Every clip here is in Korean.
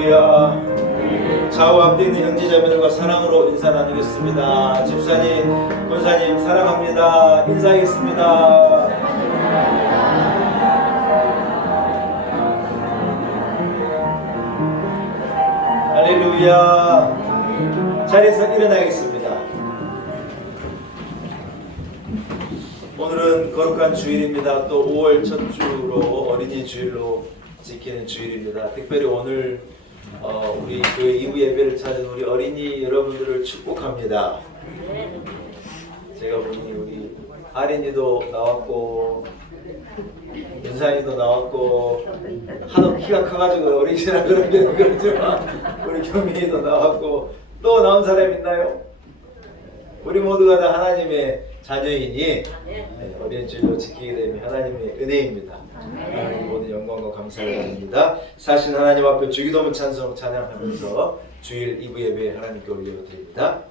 할렐루야. 좌우 앞에 있는 형제자매들과 사랑으로 인사 나누겠습니다. 집사님, 권사님 사랑합니다. 인사하겠습니다. 할렐루야. 자리에서 일어나겠습니다. 오늘은 거룩한 주일입니다. 또 5월 첫 주로 어린이 주일로 지키는 주일입니다. 특별히 오늘 우리 교회 2부 예배를 찾은 우리 어린이 여러분들을 축복합니다. 제가 보니 우리 아린이도 나왔고 윤상이도 나왔고 하도 키가 커가지고 어린이라 그러면 그렇지만 우리 경민이도 나왔고 또 나온 사람 있나요? 우리 모두가 다 하나님의 자녀이니 어린이 주일로 지키게 되면 하나님의 은혜입니다. 하나님 모든 영광과 감사를 드립니다. 사신 하나님 앞에 주기도문 찬송 찬양하면서 주일 2부 예배 하나님께 올려드립니다.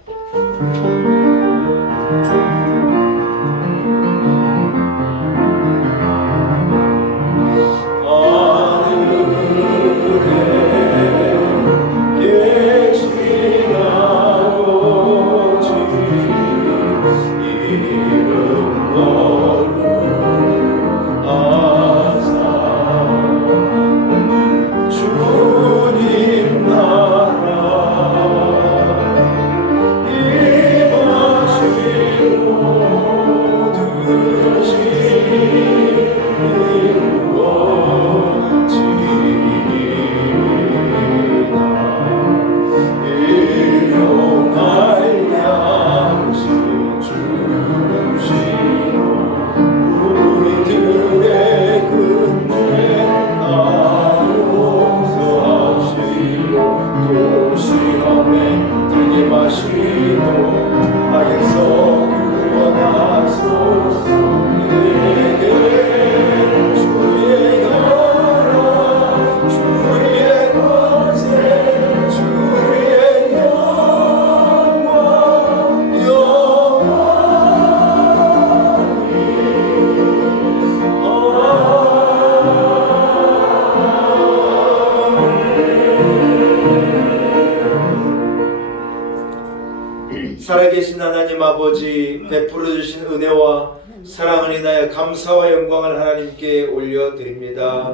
살아계신 하나님 아버지, 베풀어 주신 은혜와 사랑을 인하여 감사와 영광을 하나님께 올려드립니다.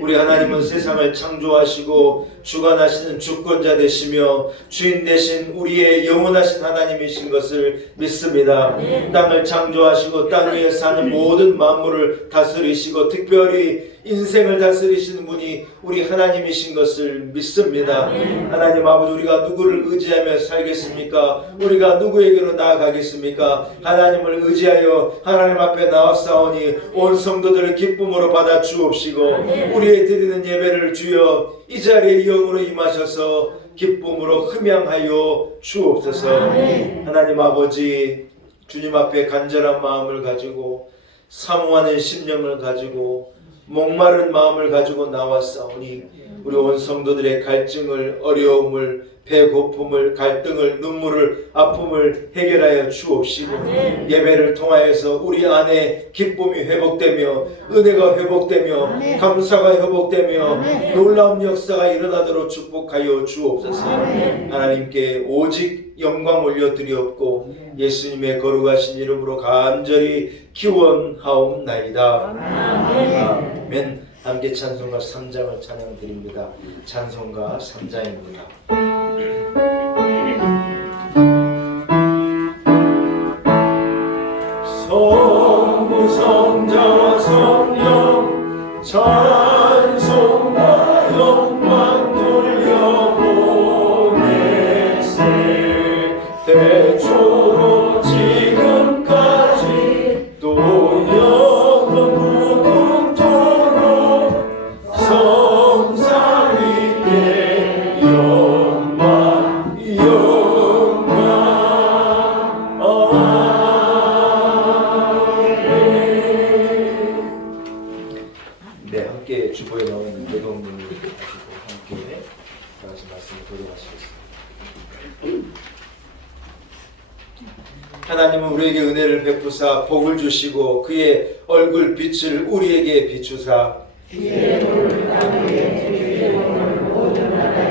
우리 하나님은 세상을 창조하시고 주관하시는 주권자 되시며 주인 되신 우리의 영원하신 하나님이신 것을 믿습니다. 땅을 창조하시고 땅 위에 사는 모든 만물을 다스리시고 특별히 인생을 다스리시는 분이 우리 하나님이신 것을 믿습니다. 하나님 아버지, 우리가 누구를 의지하며 살겠습니까? 우리가 누구에게로 나아가겠습니까? 하나님을 의지하여 하나님 앞에 나왔사오니 온 성도들을 기쁨으로 받아 주옵시고 우리의 드리는 예배를 주여 이 자리에 영으로 임하셔서 기쁨으로 흠양하여 주옵소서. 하나님 아버지, 주님 앞에 간절한 마음을 가지고 사모하는 심령을 가지고 목마른 마음을 가지고 나왔사오니 우리 온 성도들의 갈증을, 어려움을, 배고픔을, 갈등을, 눈물을, 아픔을 해결하여 주옵시고 예배를 통하여서 우리 안에 기쁨이 회복되며 은혜가 회복되며 감사가 회복되며 놀라운 역사가 일어나도록 축복하여 주옵소서. 하나님께 오직 영광 올려드리옵고 예수님의 거룩하신 이름으로 간절히 기원하옵나이다. 아멘. 함께 찬송가 3장을 찬양드립니다. 찬송가 3장입니다. 성부 성자 성령 찬송과 영광 돌려보내세 대초로 지금까지 또 영원 무궁토록 성삼 위에 영광 영광 네, 함께 주보에 나오는 대동문을 가지고 함께 다시 말씀을 돌아가시겠습니다. 하나님은 우리에게 은혜를 베푸사 복을 주시고 그의 얼굴 빛을 우리에게 비추사 주의 도를 땅 위에 주의 도를 모든 나라에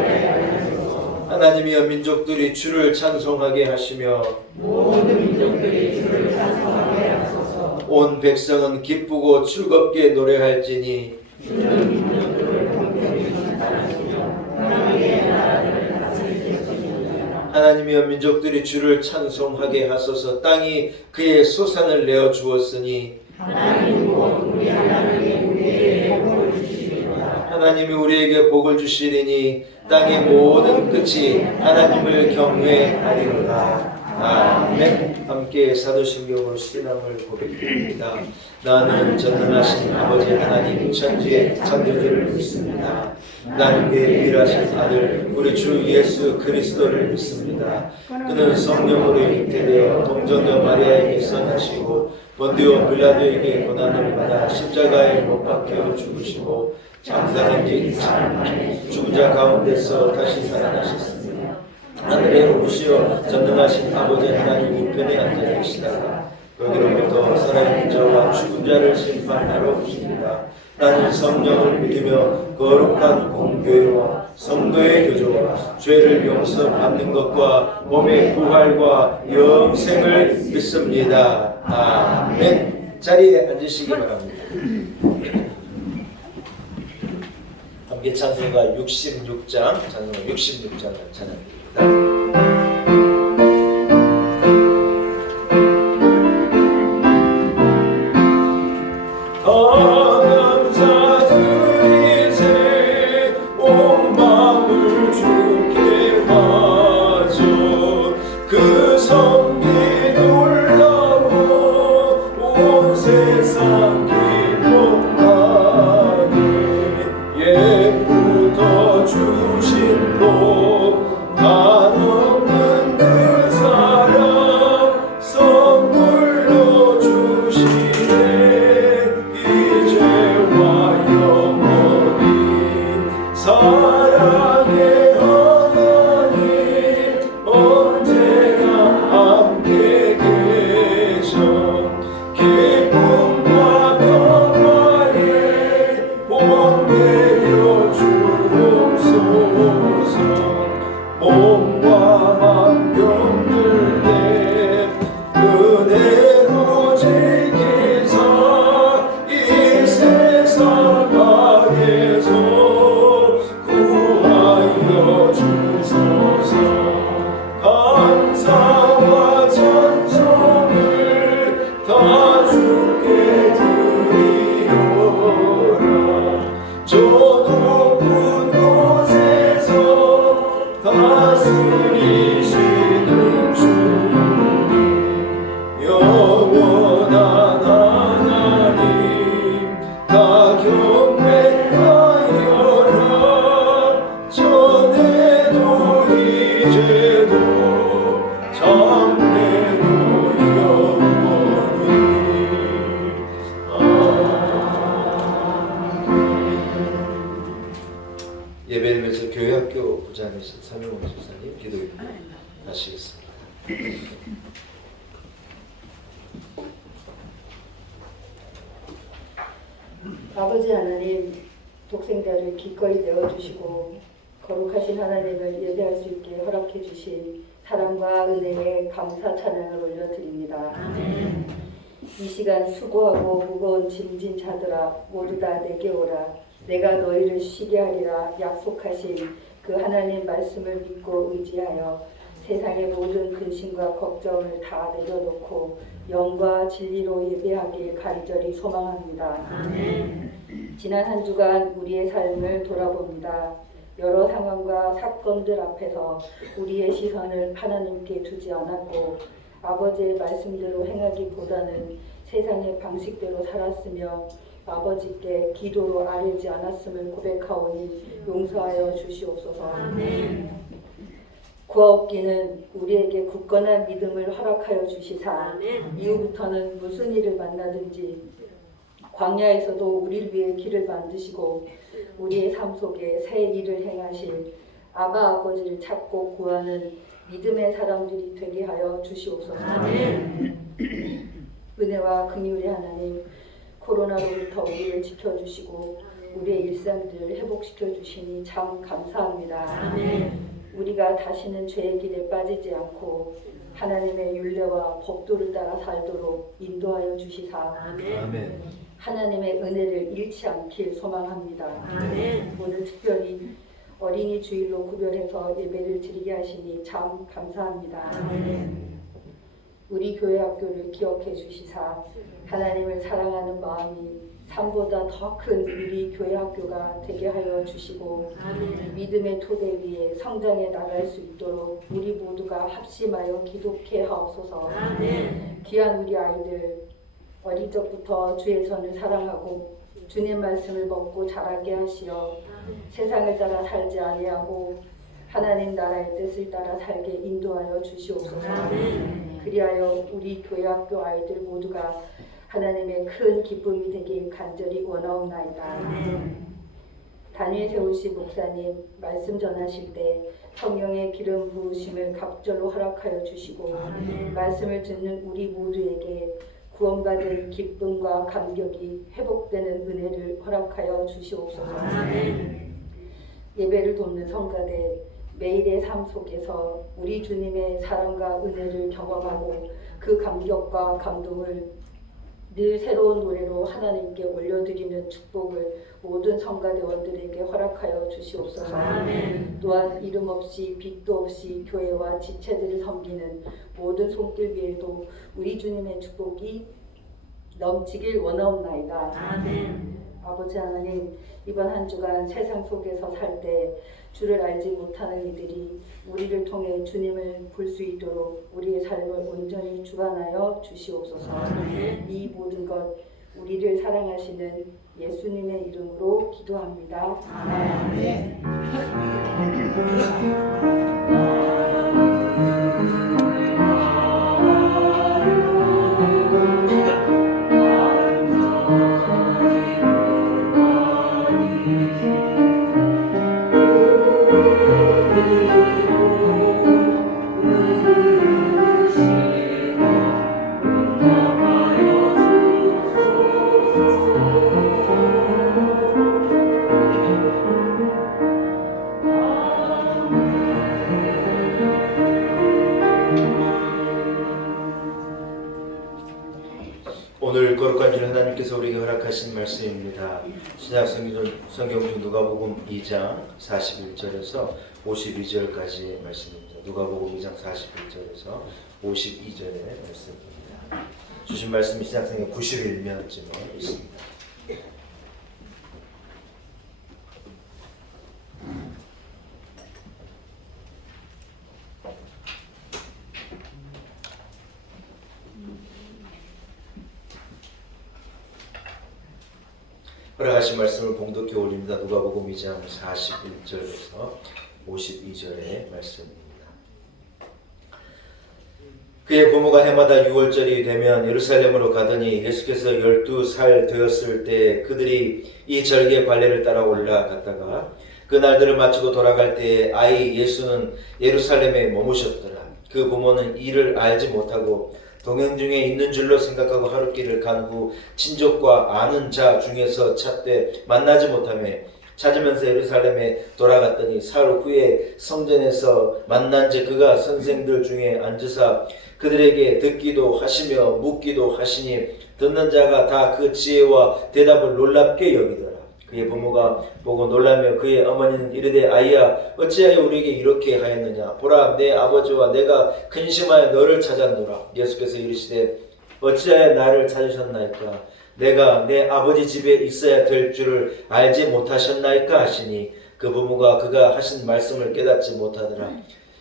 하나님이여 민족들이 주를 찬송하게 하시며 모든 민족들이 주를 찬송하게 하소서. 온 백성은 기쁘고 즐겁게 노래할지니 주는 민족들을 공평히 따르시며 하나님의 나라를 다스리시느니라. 하나님이여 민족들이 주를 찬송하게 하소서. 땅이 그의 소산을 내어 주었으니 하나님 곧 우리 하나님이 우리에게 복을 주시리로다. 하나님이 우리에게 복을 주시리니 땅의 모든 끝이 하나님을 경외하리로다. 아멘. 함께 사도신경으로 신앙을 고백합니다. 나는 전능하신 아버지 하나님 천지의 창조주를 믿습니다. 나는 그의 유일하신 아들 우리 주 예수 그리스도를 믿습니다. 그는 성령으로 잉태되어 동정녀 마리아에게서 나시고 본디오 빌라도에게 고난을 받아 십자가에 못 박혀 죽으시고 장사된 지 죽은 자 가운데서 다시 살아나셨습니다. 하늘에 오르시어 전능하신 아버지 하나님 우편에 앉아 계시다가 거기로부터 살아있는 자와 죽은 자를 심판하러 오십니다. 나는 성령을 믿으며 거룩한 공교회와 성도의 교조와 죄를 용서받는 것과 몸의 부활과 영생을 믿습니다. 아멘. 자리에 앉으시기 바랍니다. 함께 찬송가 66장 찬송가 66장을 찬양드립니다. 예배드리면서 교회학교 부장이신 서명훈 집사님 기도해 하시겠습니다. 아버지 하나님, 독생자를 기꺼이 내어주시고 거룩하신 하나님을 예배할 수 있게 허락해 주신 사랑과 은혜에 감사 찬양을 올려드립니다. 아멘. 이 시간 수고하고 무거운 짐진 자들아 모두 다 내게 오라. 내가 너희를 쉬게 하리라 약속하신 그 하나님 말씀을 믿고 의지하여 세상의 모든 근심과 걱정을 다 내려놓고 영과 진리로 예배하길 간절히 소망합니다. 아멘. 지난 한 주간 우리의 삶을 돌아봅니다. 여러 상황과 사건들 앞에서 우리의 시선을 하나님께 두지 않았고 아버지의 말씀대로 행하기보다는 세상의 방식대로 살았으며 아버지께 기도로 아뢰지 않았음을 고백하오니 용서하여 주시옵소서. 아멘. 구하옵기는 우리에게 굳건한 믿음을 허락하여 주시사 아멘. 이후부터는 무슨 일을 만나든지 광야에서도 우리를 위해 길을 만드시고 우리의 삶 속에 새 일을 행하실 아바 아버지를 찾고 구하는 믿음의 사람들이 되게 하여 주시옵소서. 아멘. 은혜와 긍휼의 하나님, 코로나로부터 우리를 지켜주시고 우리의 일상들을 회복시켜 주시니 참 감사합니다. 아멘. 우리가 다시는 죄의 길에 빠지지 않고 하나님의 율례와 법도를 따라 살도록 인도하여 주시사 아멘. 하나님의 은혜를 잃지 않길 소망합니다. 아멘. 오늘 특별히 어린이 주일로 구별해서 예배를 드리게 하시니 참 감사합니다. 아멘. 우리 교회 학교를 기억해 주시사 하나님을 사랑하는 마음이 삶보다 더 큰 우리 교회 학교가 되게 하여 주시고 아멘. 믿음의 토대 위에 성장해 나갈 수 있도록 우리 모두가 합심하여 기도케 하옵소서. 아멘. 귀한 우리 아이들 어릴 적부터 주의 선을 사랑하고 주님 말씀을 먹고 자라게 하시어 세상을 따라 살지 아니하고 하나님 나라의 뜻을 따라 살게 인도하여 주시옵소서. 아멘. 그리하여 우리 교회 학교 아이들 모두가 하나님의 큰 기쁨이 되길 간절히 원하옵나이다. 아멘. 단위에 세우신 목사님 말씀 전하실 때 성령의 기름 부으심을 갑절로 허락하여 주시고 아멘. 말씀을 듣는 우리 모두에게 구원받은 기쁨과 감격이 회복되는 은혜를 허락하여 주시옵소서. 아멘. 예배를 돕는 성가대 매일의 삶 속에서 우리 주님의 사랑과 은혜를 경험하고 그 감격과 감동을 늘 새로운 노래로 하나님께 올려드리는 축복을 모든 성가대원들에게 허락하여 주시옵소서. 아멘. 또한 이름 없이 빛도 없이 교회와 지체들을 섬기는 모든 손길 위에도 우리 주님의 축복이 넘치길 원하옵나이다. 아멘. 아버지 하나님, 이번 한 주간 세상 속에서 살 때 주를 알지 못하는 이들이 우리를 통해 주님을 볼 수 있도록 우리의 삶을 온전히 주관하여 주시옵소서. 아멘. 이 모든 것 우리를 사랑하시는 예수님의 이름으로 기도합니다. 아멘. 오늘 거룩한 줄 하나님께서 우리에게 허락하신 말씀입니다. 신약 성경 중 누가복음 2장 41절에서 52절까지의 말씀입니다. 누가복음 2장 41절에서 52절의 말씀입니다. 주신 말씀이 신약 성경 91면쯤에 있습니다. 허락하신 말씀을 봉독해 올립니다. 누가복음 2장 41절에서 52절의 말씀입니다. 그의 부모가 해마다 6월절이 되면 예루살렘으로 가더니 예수께서 12살 되었을 때 그들이 이 절기의 관례를 따라 올라갔다가 그 날들을 마치고 돌아갈 때에 아이 예수는 예루살렘에 머무셨더라. 그 부모는 이를 알지 못하고 동행 중에 있는 줄로 생각하고 하룻길을 간 후 친족과 아는 자 중에서 찾되 만나지 못하며 찾으면서 예루살렘에 돌아갔더니 사흘 후에 성전에서 만난즉 그가 선생들 중에 앉으사 그들에게 듣기도 하시며 묻기도 하시니 듣는 자가 다 그 지혜와 대답을 놀랍게 여기더라. 그의 부모가 보고 놀라며 그의 어머니는 이르되 아이야 어찌하여 우리에게 이렇게 하였느냐 보라 내 아버지와 내가 근심하여 너를 찾았노라. 예수께서 이르시되 어찌하여 나를 찾으셨나이까 내가 내 아버지 집에 있어야 될 줄을 알지 못하셨나이까 하시니 그 부모가 그가 하신 말씀을 깨닫지 못하더라.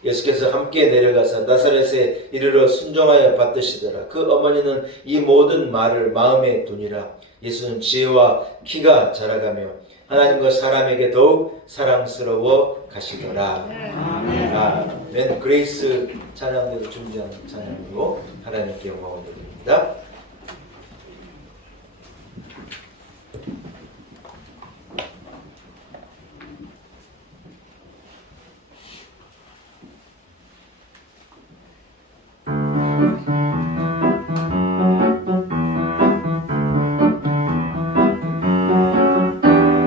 예수께서 함께 내려가서 나사렛에 이르러 순종하여 받드시더라. 그 어머니는 이 모든 말을 마음에 두니라. 예수는 지혜와 키가 자라가며 하나님과 사람에게 더욱 사랑스러워 가시더라. 아멘. 그레이스 찬양대로 준비한 찬양으로 하나님께 영광을 드립니다.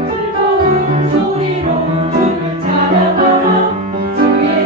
즐거운 소리로 주를 찬양하라 주의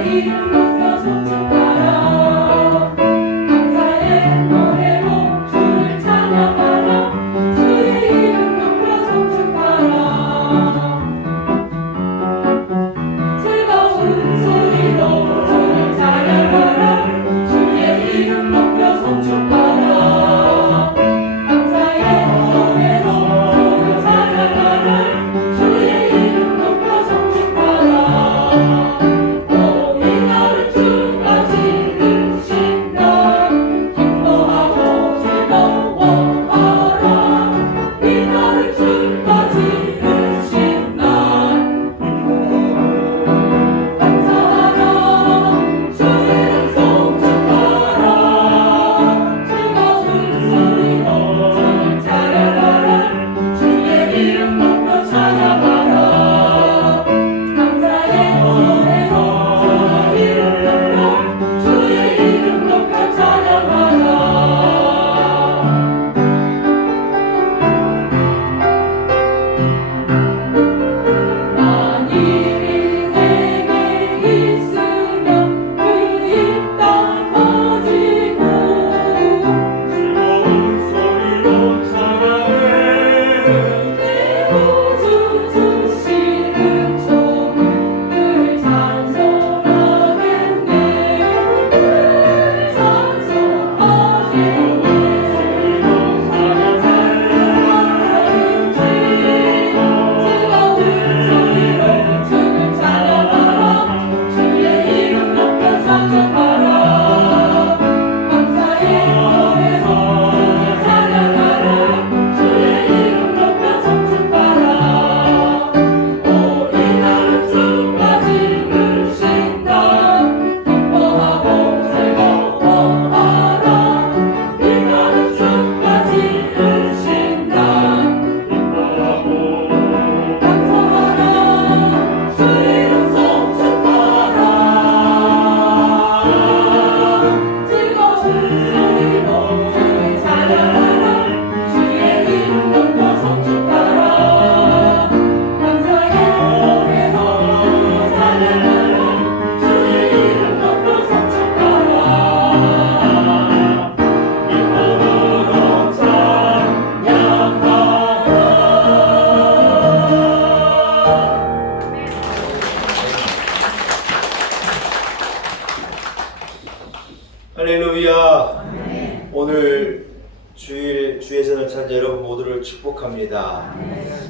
할렐루야. 오늘 주일 주예전을 찾은 여러분 모두를 축복합니다.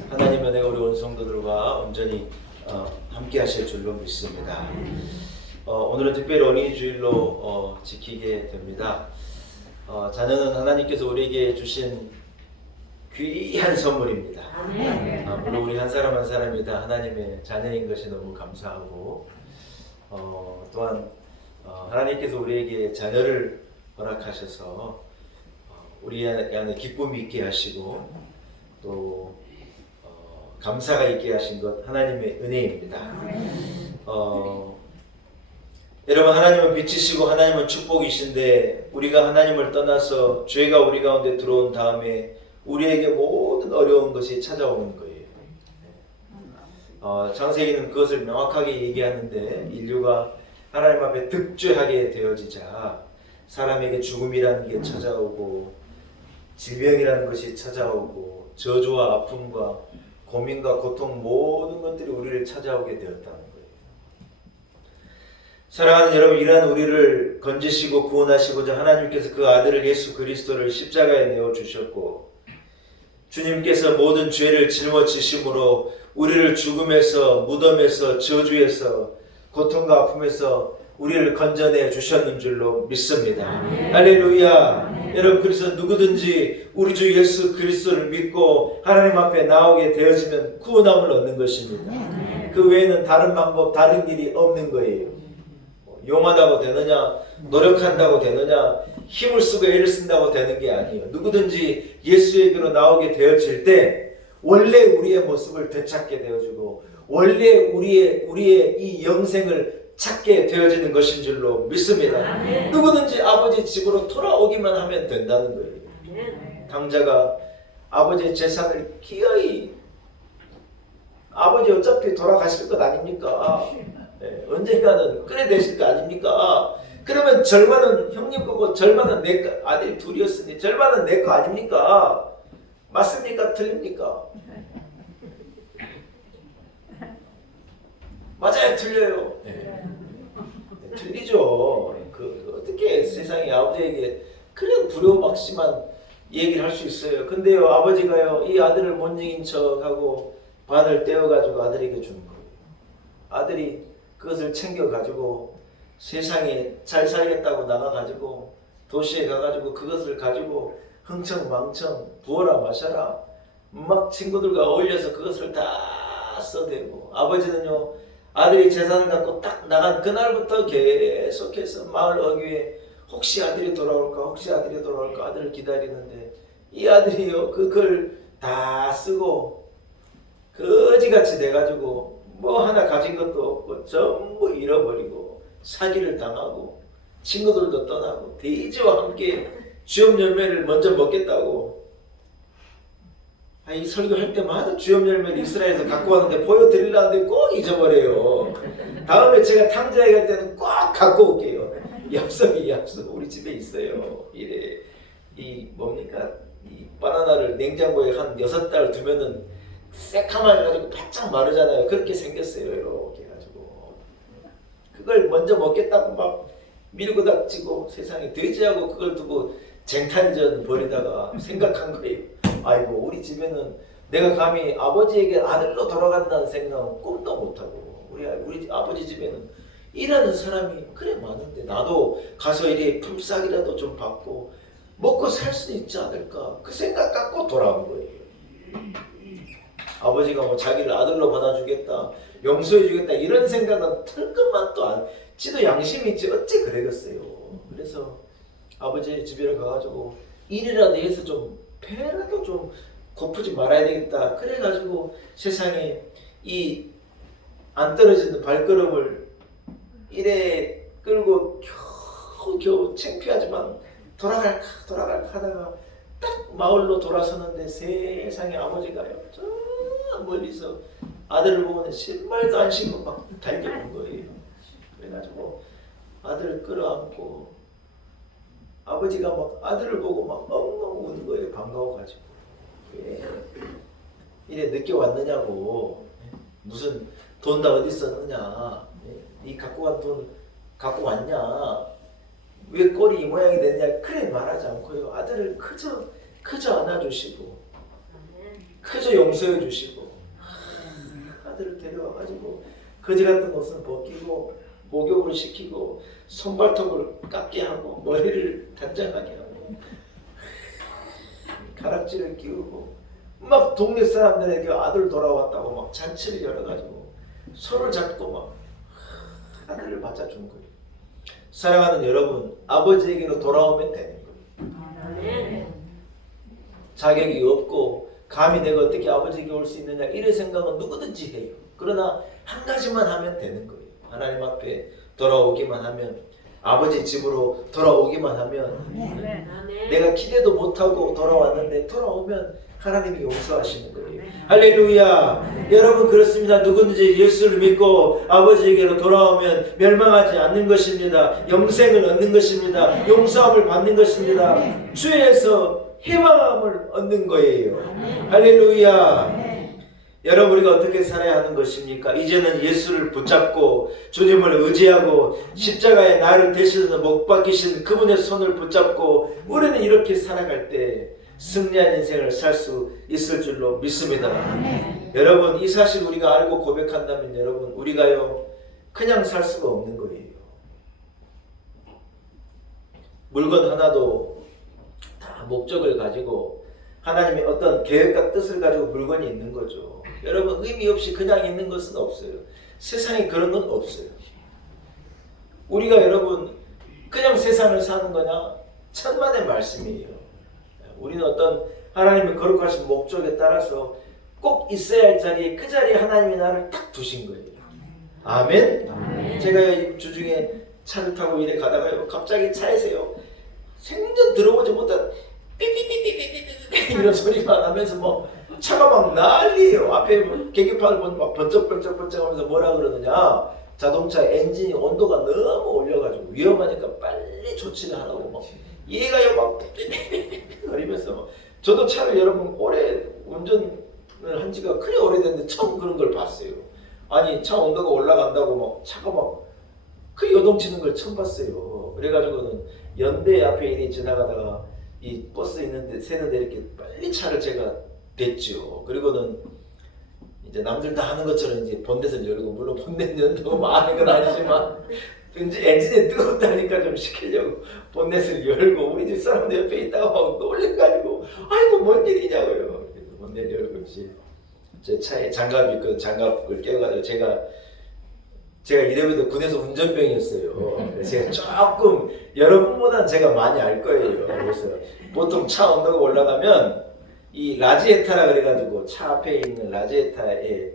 하나님 은혜가 우리 온 성도들과 온전히 함께 하실 줄로 믿습니다. 오늘은 특별히 어린이 주일로 지키게 됩니다. 자녀는 하나님께서 우리에게 주신 귀한 선물입니다. 물론 우리 한 사람 한 사람이 다 하나님의 자녀인 것이 너무 감사하고 또한 하나님께서 우리에게 자녀를 허락하셔서 우리 안에 기쁨이 있게 하시고 또 감사가 있게 하신 것 하나님의 은혜입니다. 여러분, 하나님은 빛이시고 하나님은 축복이신데 우리가 하나님을 떠나서 죄가 우리 가운데 들어온 다음에 우리에게 모든 어려운 것이 찾아오는 거예요. 창세기는 그것을 명확하게 얘기하는데 인류가 하나님 앞에 득죄하게 되어지자 사람에게 죽음이라는 게 찾아오고 질병이라는 것이 찾아오고 저주와 아픔과 고민과 고통 모든 것들이 우리를 찾아오게 되었다는 거예요. 사랑하는 여러분, 이러한 우리를 건지시고 구원하시고자 하나님께서 그 아들을 예수 그리스도를 십자가에 내어주셨고 주님께서 모든 죄를 짊어지심으로 우리를 죽음에서 무덤에서 저주에서 고통과 아픔에서 우리를 건져내 주셨는 줄로 믿습니다. 할렐루야. 여러분, 그래서 누구든지 우리 주 예수 그리스도를 믿고 하나님 앞에 나오게 되어지면 구원함을 얻는 것입니다. 그 외에는 다른 방법, 다른 길이 없는 거예요. 용하다고 되느냐, 노력한다고 되느냐, 힘을 쓰고 애를 쓴다고 되는 게 아니에요. 누구든지 예수에게로 나오게 되어질 때 원래 우리의 모습을 되찾게 되어지고 원래 우리의 이 영생을 찾게 되어지는 것인 줄로 믿습니다. 누구든지 아버지 집으로 돌아오기만 하면 된다는 거예요. 당자가 아버지의 재산을 기어이, 아버지 어차피 돌아가실 것 아닙니까? 언젠가는 끄내 되실 거 아닙니까? 그러면 절반은 형님 거고 절반은 내 거, 아들이 둘이었으니 절반은 내 거 아닙니까? 맞습니까? 틀립니까? 맞아요, 틀려요. 틀리죠. 어떻게 세상에 아버지에게 그런 불효박심한 얘기를 할 수 있어요. 근데요, 아버지가요, 이 아들을 못 이긴 척하고 반을 떼어가지고 아들에게 주는 거예요. 아들이 그것을 챙겨가지고 세상에 잘 살겠다고 나가가지고 도시에 가가지고 그것을 가지고 흥청망청 부어라 마셔라 막 친구들과 어울려서 그것을 다 써대고, 아버지는요, 아들이 재산을 갖고 딱 나간 그날부터 계속해서 마을 어귀에 혹시 아들이 돌아올까 혹시 아들이 돌아올까 아들을 기다리는데 이 아들이요, 그걸 다 쓰고 거지같이 돼가지고 뭐 하나 가진 것도 없고 전부 잃어버리고 사기를 당하고 친구들도 떠나고 돼지와 함께 주엽 열매를 먼저 먹겠다고, 이 설교할 때마다 주엽 열매를 이스라엘에서 갖고 왔는데 보여드리려는데 꼭 잊어버려요. 다음에 제가 탕자에 갈 때는 꼭 갖고 올게요. 약속이 약속, 우리 집에 있어요. 이래 이 뭡니까, 이 바나나를 냉장고에 한 6달 두면은 새카만 가지고 바짝 마르잖아요. 그렇게 생겼어요. 이렇게 해가지고 그걸 먼저 먹겠다고 막 밀고 닥치고 세상에 돼지하고 그걸 두고 쟁탈전 벌이다가 생각한 거예요. 아이고, 우리 집에는 내가 감히 아버지에게 아들로 돌아간다는 생각은 꿈도 못하고 우리 아버지 집에는 일하는 사람이 그래 많은데 나도 가서 이래 품삯이라도 좀 받고 먹고 살 수 있지 않을까, 그 생각 갖고 돌아온 거예요. 아버지가 뭐 자기를 아들로 받아주겠다, 용서해주겠다 이런 생각은 털끝만도 안, 지도 양심이 있지 어찌 그러겠어요. 그래서 아버지 집에 가가지고 일이라도 해서 좀 배라도 좀 고프지 말아야 되겠다, 그래가지고 세상에 이 안 떨어지는 발걸음을 이래 끌고 겨우 창피하지만 돌아갈까 하다가 딱 마을로 돌아서는데 세상에 아버지가요, 저 멀리서 아들을 보고는 신발도 안 신고 막 달려온 거예요. 그래가지고 아들을 끌어안고 아버지가 막 아들을 보고 막 엉엉 우는 거예요. 반가워가지고. 왜 이래 늦게 왔느냐고, 무슨 돈 다 어디 썼느냐, 네 갖고 간 돈 갖고 왔냐, 왜 꼴이 이 모양이 됐냐 그래 말하지 않고요. 아들을 그저 안아주시고 그저 용서해 주시고 아들을 데려와가지고 거지 같은 옷을 벗기고 목욕을 시키고 손발톱을 깎게 하고 머리를 단장하게 하고 가락지를 끼우고 막 동네 사람들에게 아들 돌아왔다고 막 잔치를 열어가지고 손을 잡고 막 아들을 맞아준 거예요. 사랑하는 여러분, 아버지에게로 돌아오면 되는 거예요. 자격이 없고 감히 내가 어떻게 아버지에게 올 수 있느냐 이런 생각은 누구든지 해요. 그러나 한 가지만 하면 되는 거예요. 하나님 앞에 돌아오기만 하면, 아버지 집으로 돌아오기만 하면, 내가 기대도 못하고 돌아왔는데 돌아오면 하나님이 용서하시는 거예요. 할렐루야. 여러분 그렇습니다. 누구든지 예수를 믿고 아버지에게로 돌아오면 멸망하지 않는 것입니다. 영생을 얻는 것입니다. 용서함을 받는 것입니다. 죄에서 해방함을 얻는 거예요. 할렐루야. 여러분 우리가 어떻게 살아야 하는 것입니까? 이제는 예수를 붙잡고 주님을 의지하고 십자가에 나를 대신해서 못 박히신 그분의 손을 붙잡고 우리는 이렇게 살아갈 때 승리한 인생을 살 수 있을 줄로 믿습니다. 여러분 이 사실 우리가 알고 고백한다면 여러분 우리가요 그냥 살 수가 없는 거예요. 물건 하나도 다 목적을 가지고 하나님의 어떤 계획과 뜻을 가지고 물건이 있는 거죠. 여러분 의미 없이 그냥 있는 것은 없어요. 세상에 그런 건 없어요. 우리가 여러분 그냥 세상을 사는 거냐? 천만의 말씀이에요. 우리는 어떤 하나님의 거룩하신 목적에 따라서 꼭 있어야 할 자리에 그 자리에 하나님이 나를 딱 두신 거예요. 아멘? 아멘. 제가 주중에 차를 타고 이래 가다가요 갑자기 차에서요 생전 들어보지 못한 삐삐삐삐삐삐삐 이런 소리가 나면서 뭐 차가 막 난리예요. 앞에 뭐 계기판을 보면 막 번쩍번쩍번쩍 하면서 뭐라 그러느냐, 자동차 엔진이 온도가 너무 올려가지고 위험하니까 빨리 조치를 하라고 막 얘가요 막 그러면서 저도 차를 여러분 오래 운전을 한 지가 그리 오래됐는데 처음 그런 걸 봤어요. 아니 차 온도가 올라간다고 막 차가 막 그 요동치는 걸 처음 봤어요. 그래가지고는 연대 앞에 이리 지나가다가 이 버스 있는데 새는데 이렇게 빨리 차를 제가 댔죠. 그리고는 이제 남들 다 하는 것처럼 이제 본넷을 열고, 물론 본넷 연다고 많은 건 아니지만 이제 엔진이 뜨겁다니까 좀 시키려고 본넷을 열고 우리 집 사람들 옆에 있다가 막 놀래가지고 아이고 뭔 일이냐고요. 그래서 본넷 열고 이제 제 차에 장갑이 있거든. 장갑을 껴가지고 제가 이래봬도 군에서 운전병이었어요. 그래서 제가 조금 여러분보다는 제가 많이 알 거예요. 그래서 보통 차 온도가 올라가면 이 라지에타라 그래가지고 차 앞에 있는 라지에타에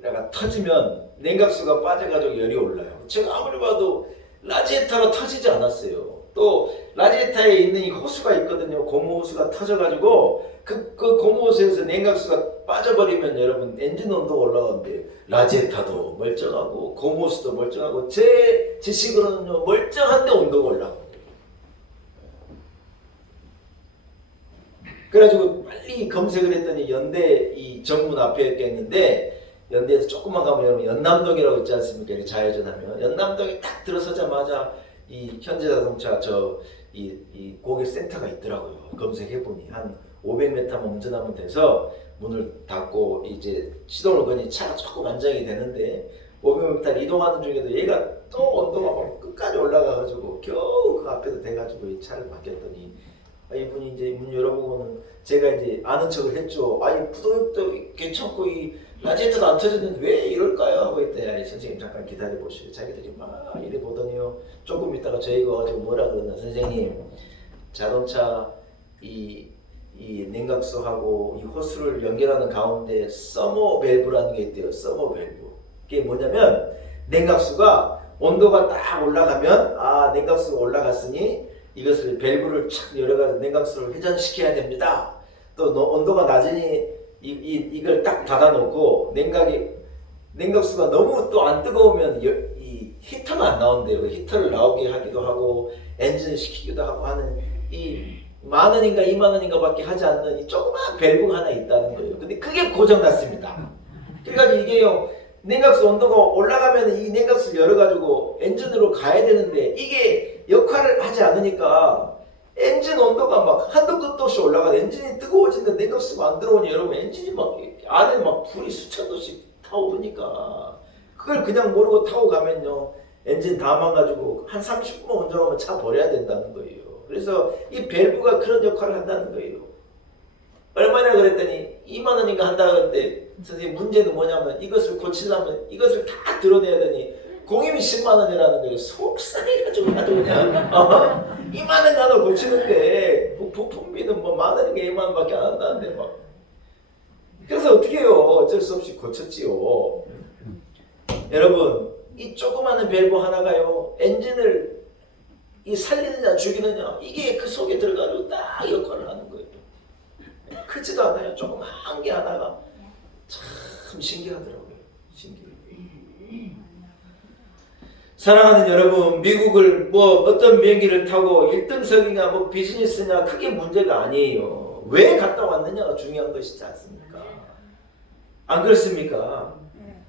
내가 터지면 냉각수가 빠져가지고 열이 올라요. 제가 아무리 봐도 라지에타가 터지지 않았어요. 또 라지에타에 있는 이 호수가 있거든요. 고무 호수가 터져가지고 그 고무 호수에서 냉각수가 빠져버리면 여러분 엔진 온도가 올라가는데 라지에타도 멀쩡하고 고무 호수도 멀쩡하고 제 지식으로는요 멀쩡한데 온도가 올라가요. 그래가지고 빨리 검색을 했더니 연대 이 정문 앞에 있는데, 연대에서 조금만 가면 여러분 연남동이라고 있지 않습니까? 좌회전하면 연남동에 딱 들어서자마자 이 현대자동차 이 고객센터가 있더라고요. 검색해보니 한 500m만 운전하면 돼서 문을 닫고 이제 시동을 거니 차가 조금 안정이 되는데 500m 이동하는 중에도 얘가 또 온도가 막 끝까지 올라가가지고 겨우 그 앞에도 돼가지고 이 차를 맡겼더니 이분이 이제 문 열어보고는 제가 이제 아는 척을 했죠. 부도역도 괜찮고 이 라지에타도 안 터졌는데 왜 이럴까요? 하고 했더니 선생님 잠깐 기다려 보시오. 자기들이 막 이래 보더니요. 조금 있다가 저희가 와가지고 뭐라 그러나, 선생님 자동차 이 냉각수하고 이 호스를 연결하는 가운데 서머 밸브라는 게 있대요. 서머 밸브. 그게 뭐냐면 냉각수가 온도가 딱 올라가면 냉각수가 올라갔으니 이것을 밸브를 착 열어가지고 냉각수를 회전시켜야 됩니다. 또 온도가 낮으니 이걸 딱 닫아놓고 냉각수가 너무 또 안 뜨거우면 이 히터가 안 나온대요. 히터를 나오게 하기도 하고 엔진을 시키기도 하고 하는 이 10,000원인가 20,000원인가 밖에 하지 않는 이 조그만 밸브가 하나 있다는 거예요. 근데 그게 고장났습니다. 그래가지고 이게요 냉각수 온도가 올라가면 이 냉각수를 열어가지고 엔진으로 가야 되는데 이게 역할을 하지 않으니까 엔진 온도가 막 한도 끝도 없이 올라가. 엔진이 뜨거워지는데 냉각수가 안 들어오니 여러분 엔진이 막 안에 막 불이 수천 도씩 타오르니까 그걸 그냥 모르고 타고 가면요 엔진 다 망가지고 한 30분만 운전하면 차 버려야 된다는 거예요. 그래서 이 밸브가 그런 역할을 한다는 거예요. 얼마나 그랬더니 2만 원인가 한다 그랬는데 선생님 문제는 뭐냐면 이것을 고치려면 이것을 다 드러내야 되니 공임이 10만 원이라는 거예요. 속상해가지고 나도 그냥 2만 원 나도 고치는데 부품비는 뭐 만 원인가 2만 원밖에 안 한다는데 막 그래서 어떻게 해요? 어쩔 수 없이 고쳤지요. 여러분 이 조그마한 밸브 하나가요 엔진을 이 살리느냐 죽이느냐 이게 그 속에 들어가지고 딱 역할을 하는 거예요. 크지도 않아요. 조그만 게 하나가 참 신기하더라고요. 신기해요. 사랑하는 여러분, 미국을 뭐 어떤 비행기를 타고 1등석이냐 뭐 비즈니스냐 크게 문제가 아니에요. 왜 갔다 왔느냐가 중요한 것이지 않습니까? 안 그렇습니까?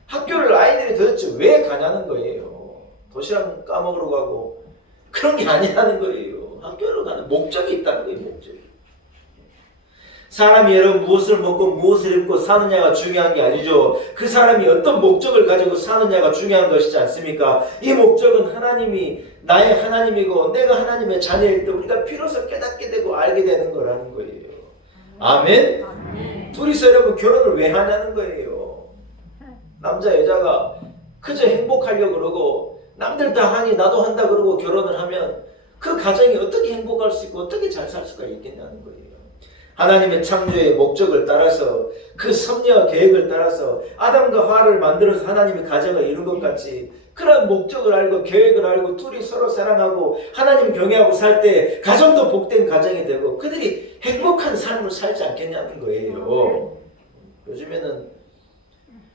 학교를 아이들이 도대체 왜 가냐는 거예요. 도시락 까먹으러 가고 그런 게 아니라는 거예요. 학교를 가는 목적이 있다는 거예요. 목적이. 사람이 여러분 무엇을 먹고 무엇을 입고 사느냐가 중요한 게 아니죠. 그 사람이 어떤 목적을 가지고 사느냐가 중요한 것이지 않습니까? 이 목적은 하나님이 나의 하나님이고 내가 하나님의 자녀일 때 우리가 비로소 깨닫게 되고 알게 되는 거라는 거예요. 아멘? 아멘. 둘이서 여러분 결혼을 왜 하냐는 거예요. 남자 여자가 그저 행복하려고 그러고 남들 다 하니 나도 한다 그러고 결혼을 하면 그 가정이 어떻게 행복할 수 있고 어떻게 잘 살 수가 있겠냐는 거예요. 하나님의 창조의 목적을 따라서 그 섭리와 계획을 따라서 아담과 하와를 만들어서 하나님의 가정을 이룬 것 같이 그런 목적을 알고 계획을 알고 둘이 서로 사랑하고 하나님 경외하고 살 때 가정도 복된 가정이 되고 그들이 행복한 삶을 살지 않겠냐는 거예요. 요즘에는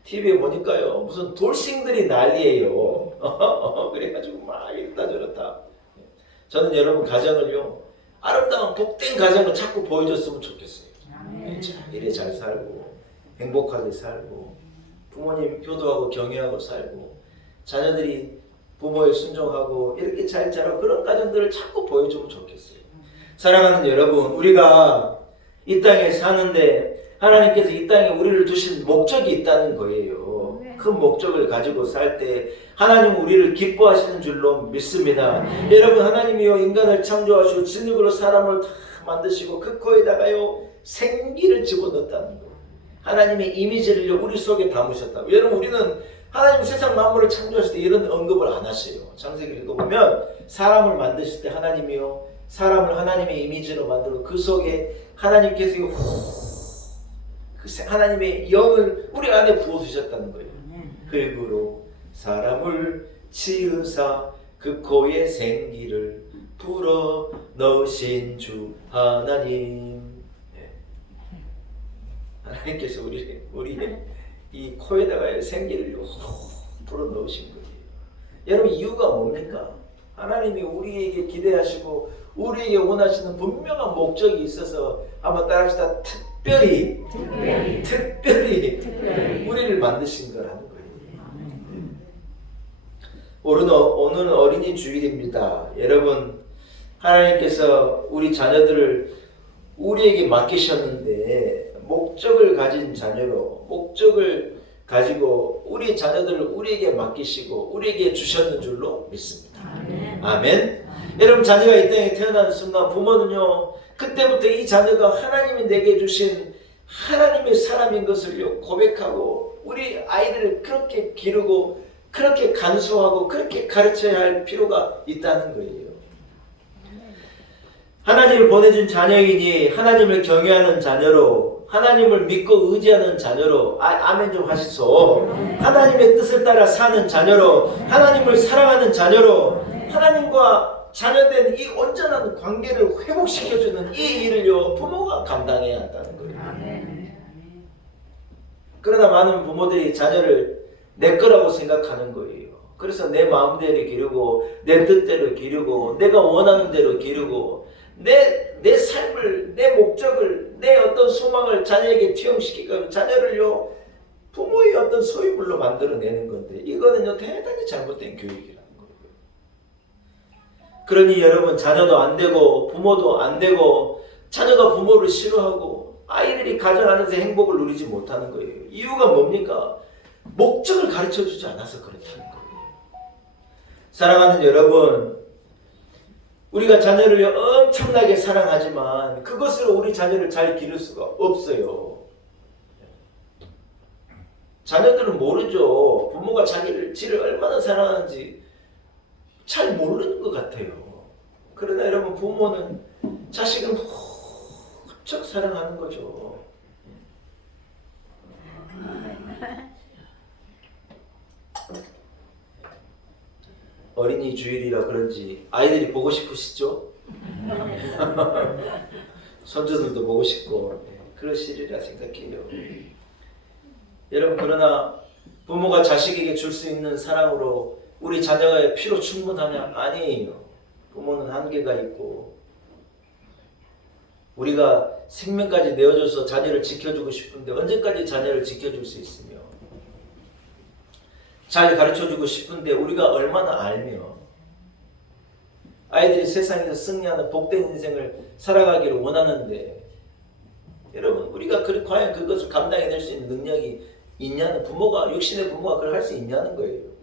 TV에 보니까요 무슨 돌싱들이 난리예요. 그래가지고 막 이렇다 저렇다. 저는 여러분 가정을요 아름다운 복된 가정을 자꾸 보여줬으면 좋겠어요. 이래 잘 살고 행복하게 살고 부모님 효도하고 경외하고 살고 자녀들이 부모에 순종하고 이렇게 잘 자라고 그런 가정들을 자꾸 보여주면 좋겠어요. 사랑하는 여러분, 우리가 이 땅에 사는데 하나님께서 이 땅에 우리를 두신 목적이 있다는 거예요. 그 목적을 가지고 살 때 하나님은 우리를 기뻐하시는 줄로 믿습니다. 여러분 하나님이요 인간을 창조하시고 진흙으로 사람을 다 만드시고 그 코에다가요 생기를 집어넣었다는 거예요. 하나님의 이미지를 우리 속에 담으셨다고. 여러분 우리는 하나님 세상 만물을 창조하실 때 이런 언급을 안 하세요. 창세기를 읽어보면 사람을 만드실 때 하나님이요 사람을 하나님의 이미지로 만들고 그 속에 하나님께서 하나님의 영을 우리 안에 부어주셨다는 거예요. 흙으로 사람을 지으사 그 코에 생기를 불어 넣으신 주 하나님. 하나님께서 우리의 이 코에다가 생기를 불어 넣으신 거예요. 여러분 이유가 뭡니까? 하나님이 우리에게 기대하시고 우리에게 원하시는 분명한 목적이 있어서 한번 따라합시다. 특별히 우리를 만드신 거라는 거예요. 오늘은 어린이 주일입니다. 여러분 하나님께서 우리 자녀들을 우리에게 맡기셨는데 목적을 가진 자녀로 목적을 가지고 우리 자녀들을 우리에게 맡기시고 우리에게 주셨는 줄로 믿습니다. 아멘. 여러분 자녀가 이 땅에 태어난 순간 부모는요 그때부터 이 자녀가 하나님이 내게 주신 하나님의 사람인 것을 고백하고 우리 아이들을 그렇게 기르고 그렇게 간수하고 그렇게 가르쳐야 할 필요가 있다는 거예요. 하나님을 보내준 자녀이니 하나님을 경외하는 자녀로 하나님을 믿고 의지하는 자녀로 아멘 좀 하시소. 하나님의 뜻을 따라 사는 자녀로 하나님을 사랑하는 자녀로 하나님과 자녀된 이 온전한 관계를 회복시켜주는 이 일을요 부모가 감당해야 한다는 거예요. 그러나 많은 부모들이 자녀를 내 거라고 생각하는 거예요. 그래서 내 마음대로 기르고 내 뜻대로 기르고 내가 원하는 대로 기르고 내 삶을 내 목적을 내 어떤 소망을 자녀에게 투영시키고 자녀를요 부모의 어떤 소유물로 만들어내는 건데 이거는요 대단히 잘못된 교육이라는 거예요. 그러니 여러분, 자녀도 안 되고 부모도 안 되고 자녀가 부모를 싫어하고 아이들이 가정 안에서 행복을 누리지 못하는 거예요. 이유가 뭡니까? 목적을 가르쳐주지 않아서 그렇다는 거예요. 사랑하는 여러분, 우리가 자녀를 엄청나게 사랑하지만 그것으로 우리 자녀를 잘 기를 수가 없어요. 자녀들은 모르죠. 부모가 지를 얼마나 사랑하는지 잘 모르는 것 같아요. 그러나 여러분, 부모는 자식은 무척 사랑하는 거죠. 어린이 주일이라 그런지 아이들이 보고 싶으시죠? 손주들도 보고 싶고 그러시리라 생각해요. 여러분, 그러나 부모가 자식에게 줄 수 있는 사랑으로 우리 자녀가 피로 충분하냐? 아니에요. 부모는 한계가 있고 우리가 생명까지 내어줘서 자녀를 지켜주고 싶은데 언제까지 자녀를 지켜줄 수 있으며 잘 가르쳐주고 싶은데 우리가 얼마나 알며 아이들이 세상에서 승리하는 복된 인생을 살아가기를 원하는데 여러분, 우리가 과연 그것을 감당해낼 수 있는 능력이 있냐는, 육신의 부모가 그걸 할 수 있냐는 거예요.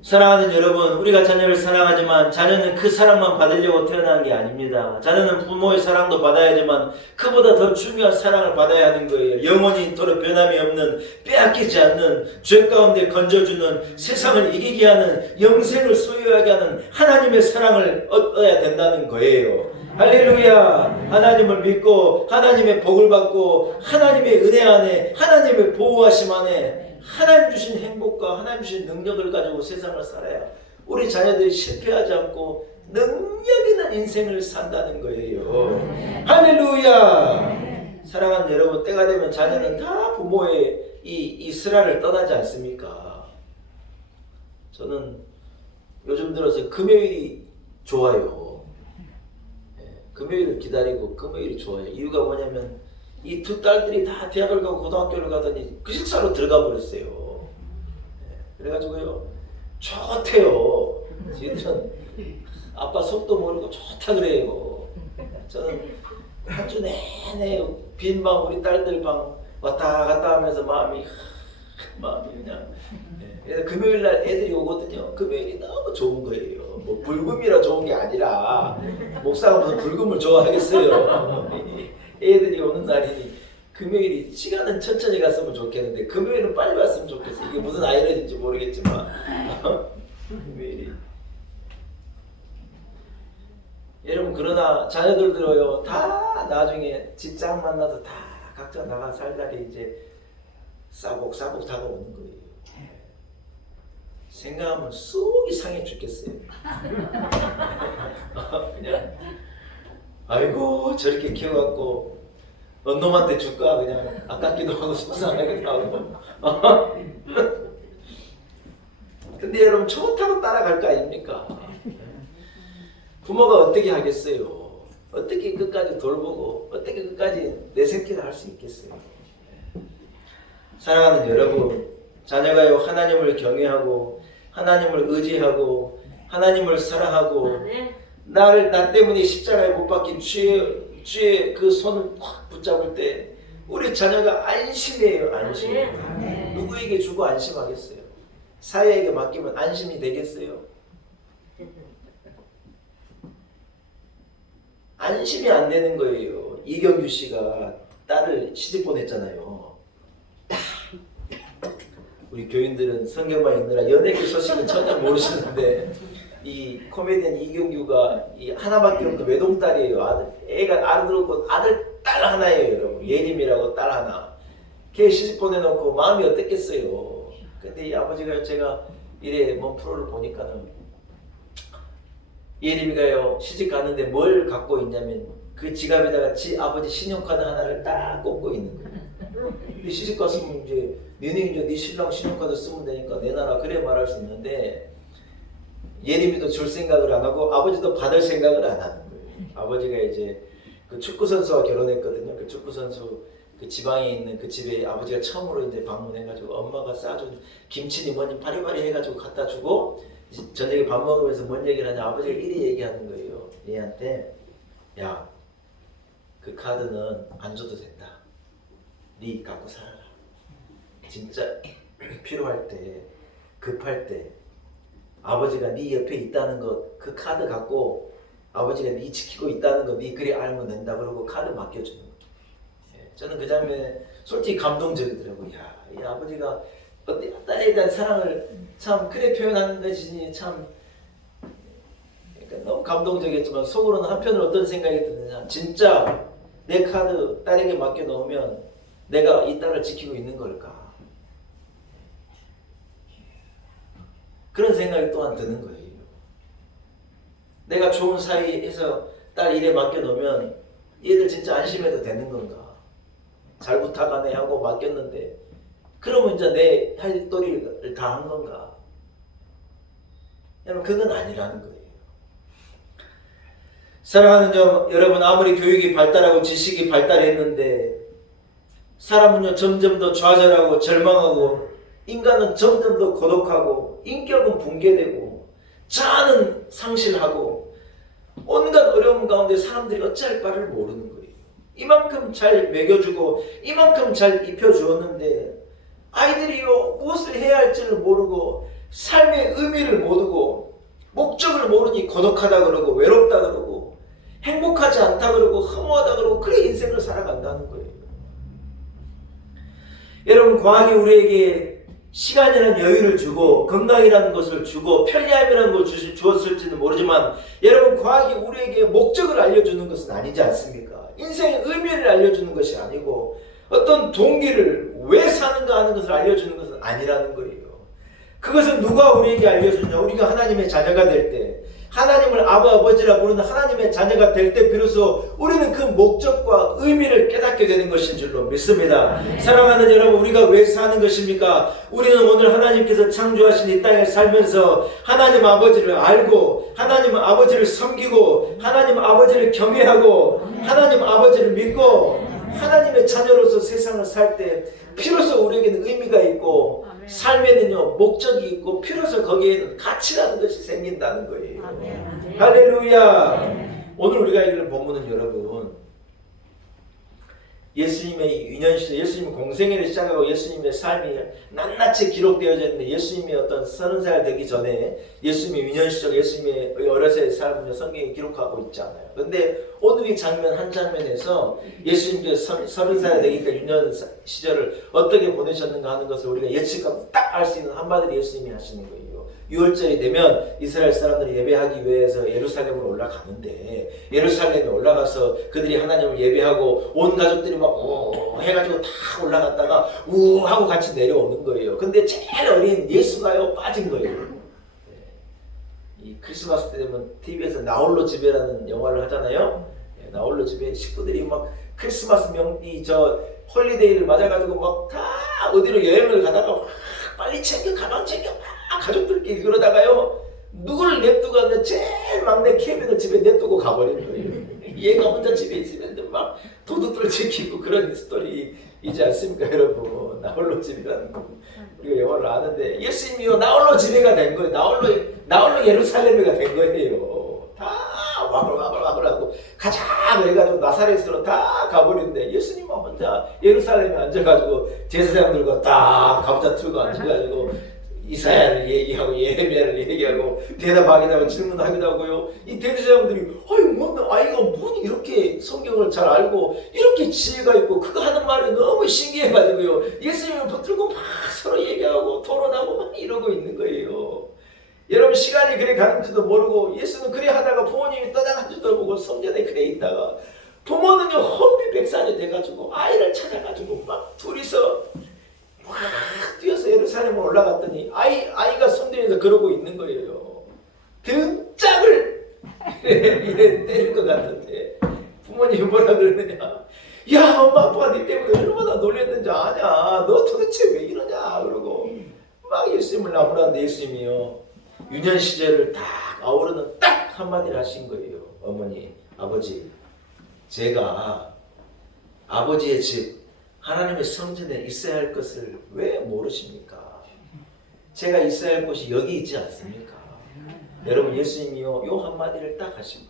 사랑하는 여러분, 우리가 자녀를 사랑하지만 자녀는 그 사랑만 받으려고 태어난 게 아닙니다. 자녀는 부모의 사랑도 받아야지만 그보다 더 중요한 사랑을 받아야 하는 거예요. 영원히 이토록 변함이 없는, 빼앗기지 않는, 죄 가운데 건져주는, 세상을 이기게 하는, 영생을 소유하게 하는 하나님의 사랑을 얻어야 된다는 거예요. 할렐루야! 하나님을 믿고 하나님의 복을 받고 하나님의 은혜 안에, 하나님의 보호하심 안에 하나님 주신 행복과 하나님 주신 능력을 가지고 세상을 살아야 우리 자녀들이 실패하지 않고 능력 있는 인생을 산다는 거예요. 할렐루야! 사랑하는 여러분, 때가 되면 자녀는 다 부모의 이 슬하를 떠나지 않습니까? 저는 요즘 들어서 금요일이 좋아요. 금요일을 기다리고 금요일이 좋아요. 이유가 뭐냐면 이 두 딸들이 다 대학을 가고 고등학교를 가더니 그 식사로 들어가 버렸어요. 그래가지고요, 좋대요. 지금 아빠 속도 모르고 좋다 그래요. 저는 한 주 내내 빈 방, 우리 딸들 방 왔다 갔다 하면서 마음이 그냥. 그래서 금요일날 애들이 오거든요. 금요일이 너무 좋은 거예요. 뭐 불금이라 좋은 게 아니라 목사가 무슨 불금을 좋아하겠어요. 애들이 오는 날이니 금요일이 시간은 천천히 갔으면 좋겠는데 금요일은 빨리 왔으면 좋겠어요. 이게 무슨 아이러니인지 모르겠지만 금요일이. 여러분, 그러나 자녀들도요, 다 나중에 직장 만나서 다 각자 나가 살다리 이제 싸복싸복 다가오는 거예요. 생각하면 속이 상해 죽겠어요. 그냥 아이고 저렇게 키워갖고 언놈한테 줄까, 그냥 아깝기도 하고 속상하기도 하고. 근데 여러분, 좋다고 따라갈 거 아닙니까? 부모가 어떻게 하겠어요? 어떻게 끝까지 돌보고 어떻게 끝까지 내 새끼를 할 수 있겠어요? 사랑하는 여러분, 자녀가요, 하나님을 경외하고 하나님을 의지하고 하나님을 사랑하고 나 때문에 십자가에 못 박힌 주의 그 손을 확 붙잡을 때 우리 자녀가 안심해요. 안심. 누구에게 주고 안심하겠어요? 사회에게 맡기면 안심이 되겠어요? 안심이 안 되는 거예요. 이경규 씨가 딸을 시집 보냈잖아요. 우리 교인들은 성경만 읽느라 연예계 소식은 전혀 모르시는데 이 코미디언 이경규가 이 하나밖에 없는 외동딸이에요. 애가 아들었고 딸 하나예요, 여러분. 예림이라고 딸 하나. 걔 시집 보내놓고 마음이 어땠겠어요. 근데 이 아버지가, 제가 이래 프로를 보니까는 예림이가요, 시집 가는데 뭘 갖고 있냐면 그 지갑에다가 아버지 신용카드 하나를 딱 꽂고 있는 거예요. 근데 시집 갔으면 이제 니네 이제 네 신랑 신용카드 쓰면 되니까 내놔라, 그래 말할 수 있는데 예림이도 줄 생각을 안 하고 아버지도 받을 생각을 안 하는 거예요. 아버지가 이제 그 축구 선수와 결혼했거든요. 그 축구 선수 그 지방에 있는 그 집에 아버지가 처음으로 이제 방문해가지고 엄마가 싸준 김치니 뭐니 바리바리 해가지고 갖다 주고 저녁에 밥 먹으면서 뭔 얘기를 하냐 아버지가 이리 얘기하는 거예요. 얘한테 야 그 카드는 안 줘도 된다. 네 갖고 살아라. 진짜 필요할 때 급할 때 아버지가 네 옆에 있다는 것 그 카드 갖고 아버지가 네 지키고 있다는 거 네 그리 알면 된다 그러고 카드 맡겨주는 거예요. 저는 그 장면에 솔직히 감동적이더라고요. 야, 이 아버지가 딸에 대한 사랑을 참 그래 표현하는 것이니 참 그러니까 너무 감동적이었지만 속으로는 한편으로 어떤 생각이 드느냐 진짜 내 카드 딸에게 맡겨 놓으면 내가 이 딸을 지키고 있는 걸까 그런 생각이 또한 드는 거예요. 내가 좋은 사이에서 딸 일에 맡겨 놓으면 얘들 진짜 안심해도 되는 건가 잘 부탁하네 하고 맡겼는데 그러면 이제 내 할 도리를 다 한 건가? 여러분 그건 아니라는 거예요. 사랑하는 여러분 아무리 교육이 발달하고 지식이 발달했는데 사람은요 점점 더 좌절하고 절망하고 인간은 점점 더 고독하고 인격은 붕괴되고 자아는 상실하고 온갖 어려움 가운데 사람들이 어찌할 바를 모르는 거예요. 이만큼 잘 먹여주고 이만큼 잘 입혀주었는데 아이들이요 무엇을 해야 할지를 모르고 삶의 의미를 모르고 목적을 모르니 고독하다 그러고 외롭다 그러고 행복하지 않다 그러고 허무하다 그러고 그래 인생을 살아간다는 거예요. 여러분 과학이 우리에게 시간이라는 여유를 주고 건강이라는 것을 주고 편리함이라는 것을 주었을지는 모르지만 여러분 과학이 우리에게 목적을 알려주는 것은 아니지 않습니까? 인생의 의미를 알려주는 것이 아니고 어떤 동기를 왜 사는가 하는 것을 알려주는 것은 아니라는 거예요. 그것은 누가 우리에게 알려주냐? 우리가 하나님의 자녀가 될 때 하나님을 아버지라 부르는 하나님의 자녀가 될 때 비로소 우리는 그 목적과 의미를 깨닫게 되는 것인 줄로 믿습니다. 사랑하는 여러분 우리가 왜 사는 것입니까? 우리는 오늘 하나님께서 창조하신 이 땅에 살면서 하나님 아버지를 알고 하나님 아버지를 섬기고 하나님 아버지를 경외하고 하나님 아버지를 믿고 하나님의 자녀로서 세상을 살 때 비로소 우리에게는 의미가 있고 삶에는요 목적이 있고 비로소 거기에는 가치라는 것이 생긴다는 거예요. 할렐루야. 오늘 우리가 읽을 본문은 여러분 예수님의 유년시대 예수님 공생애를 시작하고 예수님의 삶이 낱낱이 기록되어져 있는데 예수님이 어떤 30살 되기 전에 예수님의 유년시절 예수님의 어려서의 삶을 성경에 기록하고 있잖아요. 근데 오늘 이 장면 한 장면에서 예수님께서 30살 되기까 유년 시절을 어떻게 보내셨는가 하는 것을 우리가 예측하고 딱 알 수 있는 한마디로 예수님이 하시는 거예요. 6월절이 되면 이스라엘 사람들이 예배하기 위해서 예루살렘으로 올라가는데 예루살렘에 올라가서 그들이 하나님을 예배하고 온 가족들이 막 오 해가지고 다 올라갔다가 우 하고 같이 내려오는 거예요. 근데 제일 어린 예수가요 빠진 거예요. 이 크리스마스 때 되면 TV에서 나홀로 집에라는 영화를 하잖아요. 나홀로 집에 식구들이 막 크리스마스 저 홀리데이를 맞아가지고 막 다 어디로 여행을 가다가 막 빨리 챙겨 가방 챙겨 막 가족들끼리 그러다가요 누구를 냅두고 왔는데 제일 막내 케빈을 집에 냅두고 가버리는 거예요. 얘가 혼자 집에 있으면 막 도둑들 지키고 그런 스토리이지 않습니까 여러분? 나홀로 집이라는 거 우리가 영화를 아는데 예수님이요 나홀로 집에가 된 거예요. 나홀로 예루살렘에가 된 거예요. 다 와글와글하고 가자 그래가지고 나사렛으로 다 가버리는데 예수님은 혼자 예루살렘에 앉아가지고 제사장들과 딱 감자 틀고 앉아가지고 이사야를 얘기하고 예레미야를 얘기하고 대답하기도 하고 질문하기도 하고요. 이 대제사장들이 아이가 뭐 이렇게 성경을 잘 알고 이렇게 지혜가 있고 그거 하는 말이 너무 신기해가지고요. 예수님을 붙들고 막 서로 얘기하고 토론하고 막 이러고 있는 거예요. 여러분 시간이 그래 가는지도 모르고 예수는 그래 하다가 부모님이 떠나간 줄도 모르고 성전에 그래 있다가 부모는요 혼비백산이 돼가지고 아이를 찾아가지고 막 둘이서 막 뛰어서 예루살렘에 올라갔더니 아이가 손들에서 그러고 있는 거예요. 등짝을 이래 때릴 것 같은데 부모님이 뭐라 그러느냐 야 엄마 아빠가 네 때문에 얼마나 놀랬는지 아냐 너 도대체 왜 이러냐 그러고 막 예수님을 나무라는데 예수님이요 유년 시절을 딱 아우르는 딱 한마디를 하신 거예요. 어머니 아버지 제가 아버지의 집 하나님의 성전에 있어야 할 것을 왜 모르십니까? 제가 있어야 할 곳이 여기 있지 않습니까? 여러분 예수님이요 요 한마디를 딱 하시고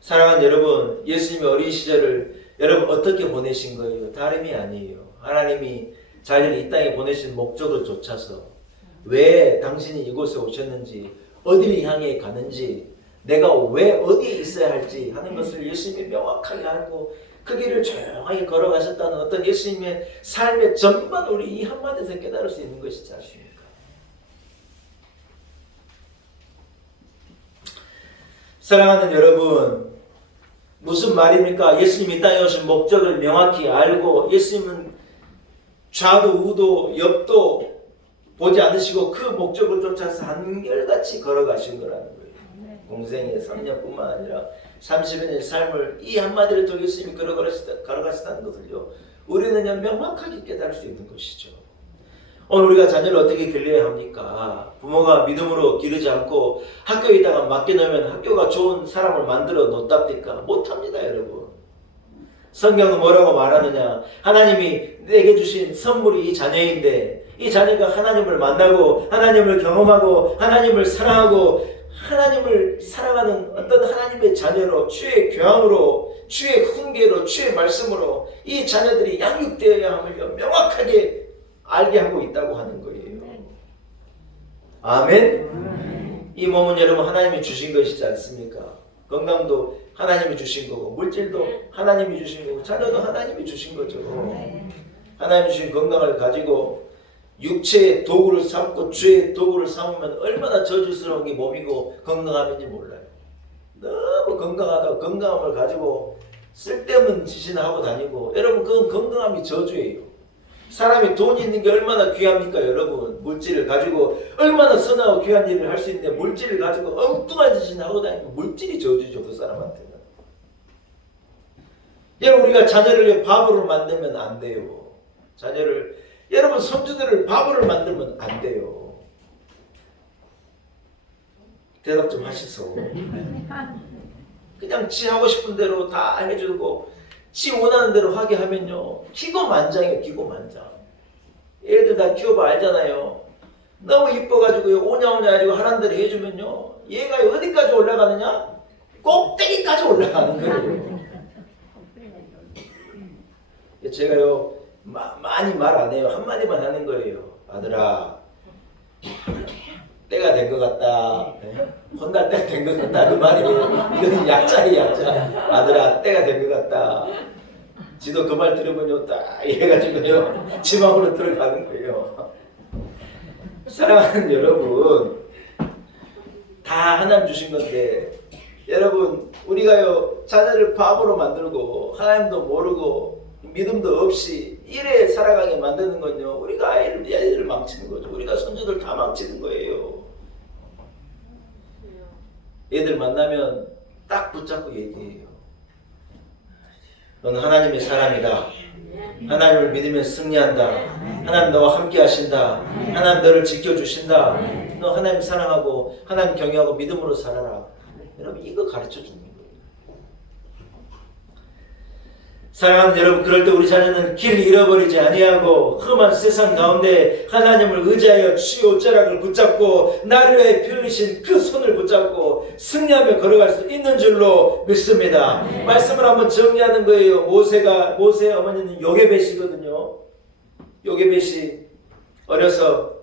사랑하는 여러분 예수님의 어린 시절을 여러분 어떻게 보내신 거예요? 다름이 아니에요. 하나님이 자기를 이 땅에 보내신 목적을 좇아서 왜 당신이 이곳에 오셨는지 어디를 향해 가는지 내가 왜 어디에 있어야 할지 하는 것을 예수님이 명확하게 알고 그 길을 조용하게 걸어가셨다는 어떤 예수님의 삶의 전반 우리 이 한마디에서 깨달을 수 있는 것이지 않습니까? 사랑하는 여러분 무슨 말입니까? 예수님이 이 땅에 오신 목적을 명확히 알고 예수님은 좌도 우도 옆도 보지 않으시고 그 목적을 쫓아서 한결같이 걸어가신 거라는 거예요. 공생의 3년뿐만 아니라 30년의 삶을 이 한마디를 통해 예수님이 걸어가셨다는 것을요. 우리는 명확하게 깨달을 수 있는 것이죠. 오늘 우리가 자녀를 어떻게 길러야 합니까? 부모가 믿음으로 기르지 않고 학교에 있다가 맡겨놓으면 학교가 좋은 사람을 만들어 놓답니까? 못합니다 여러분. 성경은 뭐라고 말하느냐? 하나님이 내게 주신 선물이 이 자녀인데 이 자녀가 하나님을 만나고 하나님을 경험하고 하나님을 사랑하고 하나님을 사랑하는 어떤 하나님의 자녀로 주의 교양으로 주의 훈계로 주의 말씀으로 이 자녀들이 양육되어야 함을 명확하게 알게 하고 있다고 하는 거예요. 아멘. 이 몸은 여러분 하나님이 주신 것이지 않습니까? 건강도 하나님이 주신 거고 물질도 하나님이 주신 거고 자녀도 하나님이 주신 거죠. 하나님이 주신 건강을 가지고 육체의 도구를 삼고 죄의 도구를 삼으면 얼마나 저주스러운 게 몸이고 건강함인지 몰라요. 너무 건강하다고 건강함을 가지고 쓸데없는 짓이나 하고 다니고 여러분 그건 건강함이 저주예요. 사람이 돈이 있는 게 얼마나 귀합니까 여러분. 물질을 가지고 얼마나 선하고 귀한 일을 할 수 있는데 물질을 가지고 엉뚱한 짓이나 하고 다니면 물질이 저주죠 그 사람한테는. 여러분 우리가 자녀를 바보로 만들면 안 돼요. 자녀를 여러분 손주들을 바보를 만들면 안 돼요. 대답 좀 하시소. 그냥 지 하고 싶은 대로 다 해주고 지 원하는 대로 하게 하면요 기고만장이에요. 기고만장. 애들 다 키워봐 알잖아요. 너무 이뻐가지고 오냐오냐 해가지고 하라는 대로 해주면요 얘가 어디까지 올라가느냐? 꼭대기까지 올라가는 거예요. 제가요 많이 말 안 해요. 한마디만 하는 거예요. 아들아 때가 된 것 같다. 혼날 때가 된 것 같다. 그 말이에요. 이거는 약자예요 약자. 아들아 때가 된 것 같다. 지도 그 말 들으면요 딱 이래가지고요 지 마음으로 들어가는 거예요. 사랑하는 여러분 다 하나님 주신 건데 여러분 우리가요 자녀를 바보로 만들고 하나님도 모르고 믿음도 없이 이래 살아가게 만드는 건요 우리가 아이를 망치는 거죠. 우리가 손주들 다 망치는 거예요. 애들 만나면 딱 붙잡고 얘기해요. 너는 하나님의 사람이다. 하나님을 믿으면 승리한다. 하나님 너와 함께 하신다. 하나님 너를 지켜주신다. 너 하나님 사랑하고 하나님 경외하고 믿음으로 살아라. 여러분 이거 가르쳐 주는 거예요. 사랑하는 여러분 그럴 때 우리 자녀는 길을 잃어버리지 아니하고 험한 세상 가운데 하나님을 의지하여 주의 옷자락을 붙잡고 나를 위해 펴주신 그 손을 붙잡고 승리하며 걸어갈 수 있는 줄로 믿습니다. 말씀을 한번 정리하는 거예요. 모세의 어머니는 요게벳이거든요. 요게벳이 어려서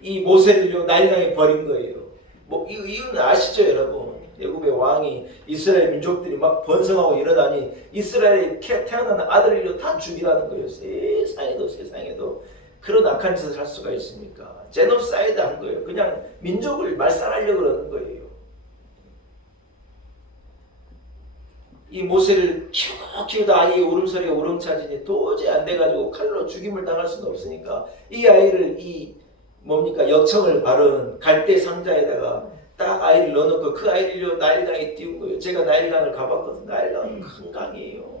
이 모세를 나일강에 버린 거예요. 뭐 이 이유는 아시죠 여러분? 애굽의 왕이 이스라엘 민족들이 막 번성하고 이러다니 이스라엘에 태어나는 아들을 다 죽이라는 거예요. 세상에도 그런 악한 짓을 할 수가 있습니까? 제노사이드 한 거예요. 그냥 민족을 말살하려고 그러는 거예요. 이 모세를 키우다 아이의 울음소리가 우렁차지니 도저히 안 돼가지고 칼로 죽임을 당할 수는 없으니까 이 아이를 역청을 바른 갈대 상자에다가 딱 아이를 넣어놓고 그 아이를 나일강에 띄운 거예요. 제가 나일강을 가봤거든요. 나일강은 큰 강이에요.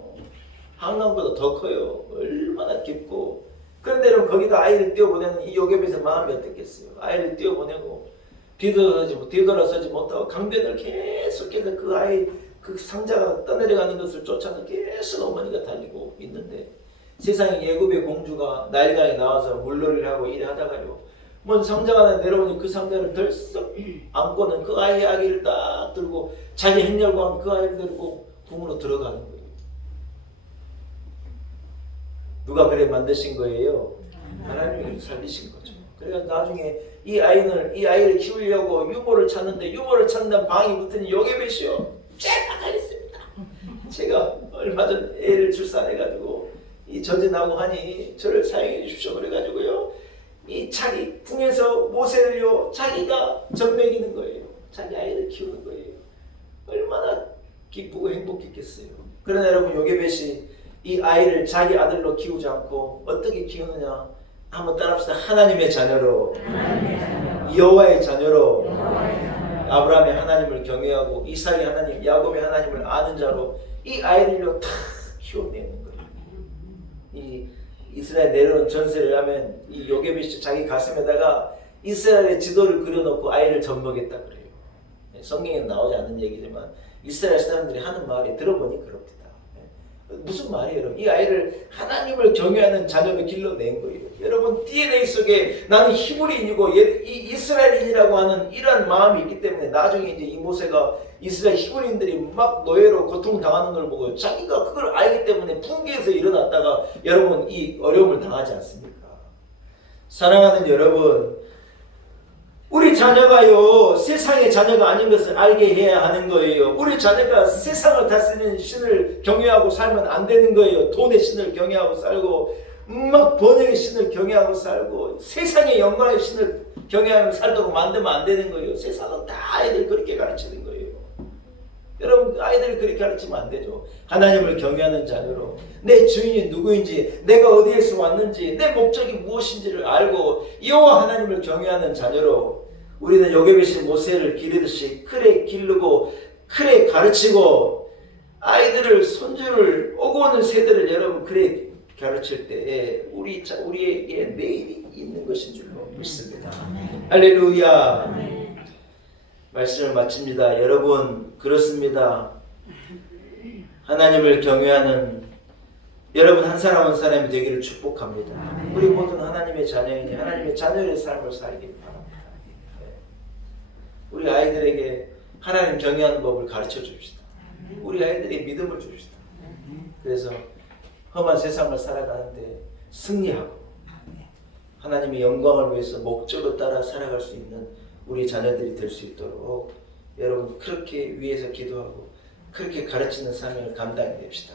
한강보다 더 커요. 얼마나 깊고. 그런데 여러분 거기다 아이를 띄워보내는 이 요게벳의 마음이 어떻겠어요. 아이를 띄워보내고 뒤돌아서지 못하고 강변을 계속해서 그 아이 그 상자가 떠내려가는 것을 쫓아서 계속 어머니가 달리고 있는데 세상에 예굽의 공주가 나일강에 나와서 물놀이를 하고 일을 하다가요. 뭔 상자가 하나 내려오니 그 상자를 덜썩 안고는 그 아이의 아기를 딱 들고 자기 행렬과 그 아이를 들고 궁으로 들어가는 거예요. 누가 그래 만드신 거예요? 하나님이 살리신 거죠. 그래서 나중에 이 아이를 키우려고 유모를 찾는데 유모를 찾는 방이 붙으니 요게벳이요. 제가 가겠습니다. 제가 얼마 전 애를 출산해가지고 이 전진하고 하니 저를 사용해 주십시오. 그래가지고요. 이 자기 궁에서 모세를요. 자기가 젖먹이는 거예요. 자기 아이를 키우는 거예요. 얼마나 기쁘고 행복했겠어요. 그러나 여러분 요게벳이 이 아이를 자기 아들로 키우지 않고 어떻게 키우느냐 한번 따라합시다. 하나님의 자녀로, 여호와의 자녀로, 아브라함의 하나님을 경외하고 이삭의 하나님, 야곱의 하나님을 아는 자로 이 아이를요 다 키워내는 거예요. 이 이스라엘 내려온 전세를 하면 이 요게벳이 자기 가슴에다가 이스라엘의 지도를 그려놓고 아이를 젖먹였다 그래요. 성경에는 나오지 않는 얘기지만 이스라엘 사람들이 하는 말이 들어보니 그럽니다. 무슨 말이에요, 여러분? 이 아이를 하나님을 경외하는 자녀로 길러낸 거예요. 여러분 DNA 속에 나는 히브리인이고 이스라엘인이라고 하는 이러한 마음이 있기 때문에 나중에 이제 이 모세가 이스라엘 히브리인들이 막 노예로 고통당하는 걸 보고 자기가 그걸 알기 때문에 풍기에서 일어났다가 여러분 이 어려움을 당하지 않습니까? 사랑하는 여러분, 우리 자녀가요 세상의 자녀가 아닌 것을 알게 해야 하는 거예요. 우리 자녀가 세상을 다스리는 신을 경외하고 살면 안 되는 거예요. 돈의 신을 경외하고 살고 막 번영의 신을 경외하고 살고 세상의 영광의 신을 경외하며 살도록 만들면 안 되는 거예요. 세상은 다 아이들 그렇게 가르치는 거예요. 여러분 아이들을 그렇게 가르치면 안 되죠. 하나님을 경외하는 자녀로 내 주인이 누구인지 내가 어디에서 왔는지 내 목적이 무엇인지를 알고 여호와 하나님을 경외하는 자녀로 우리는 요게벳이 모세를 기르듯이 크게 기르고 크게 가르치고 아이들을 손주를 오고 오는 세대를 여러분 그래 가르칠 때에 우리에게 내일이 있는 것인 줄로 믿습니다. 할렐루야. 말씀을 마칩니다. 여러분 그렇습니다. 하나님을 경외하는 여러분 한 사람 한 사람이 되기를 축복합니다. 우리 모두는 하나님의 자녀이니 하나님의 자녀의 삶을 살길 바랍니다. 우리 아이들에게 하나님 경외하는 법을 가르쳐 줍시다. 우리 아이들에게 믿음을 줍시다. 그래서 험한 세상을 살아가는데 승리하고 하나님의 영광을 위해서 목적을 따라 살아갈 수 있는 우리 자녀들이 될 수 있도록 여러분 그렇게 위해서 기도하고 그렇게 가르치는 사명을 감당해냅시다.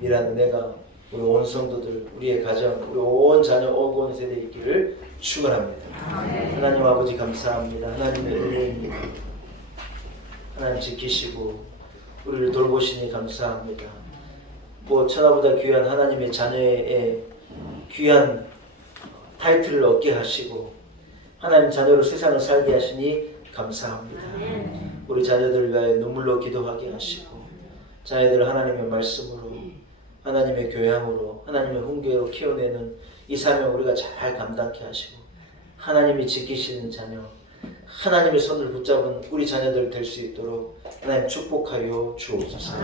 이런 은혜가 우리 온 성도들, 우리의 가정, 우리 온 자녀, 온 세대에 있기를 축원합니다. 하나님 아버지 감사합니다. 하나님의 은혜입니다. 하나님 지키시고 우리를 돌보시니 감사합니다. 뭐 천하보다 귀한 하나님의 자녀의 귀한 타이틀을 얻게 하시고 하나님 자녀로 세상을 살게 하시니 감사합니다. 우리 자녀들을 위하여 눈물로 기도하게 하시고 자녀들을 하나님의 말씀으로 하나님의 교양으로 하나님의 훈계로 키워내는 이 사명 우리가 잘 감당케 하시고 하나님이 지키시는 자녀 하나님의 손을 붙잡은 우리 자녀들 될 수 있도록 하나님 축복하여 주옵소서.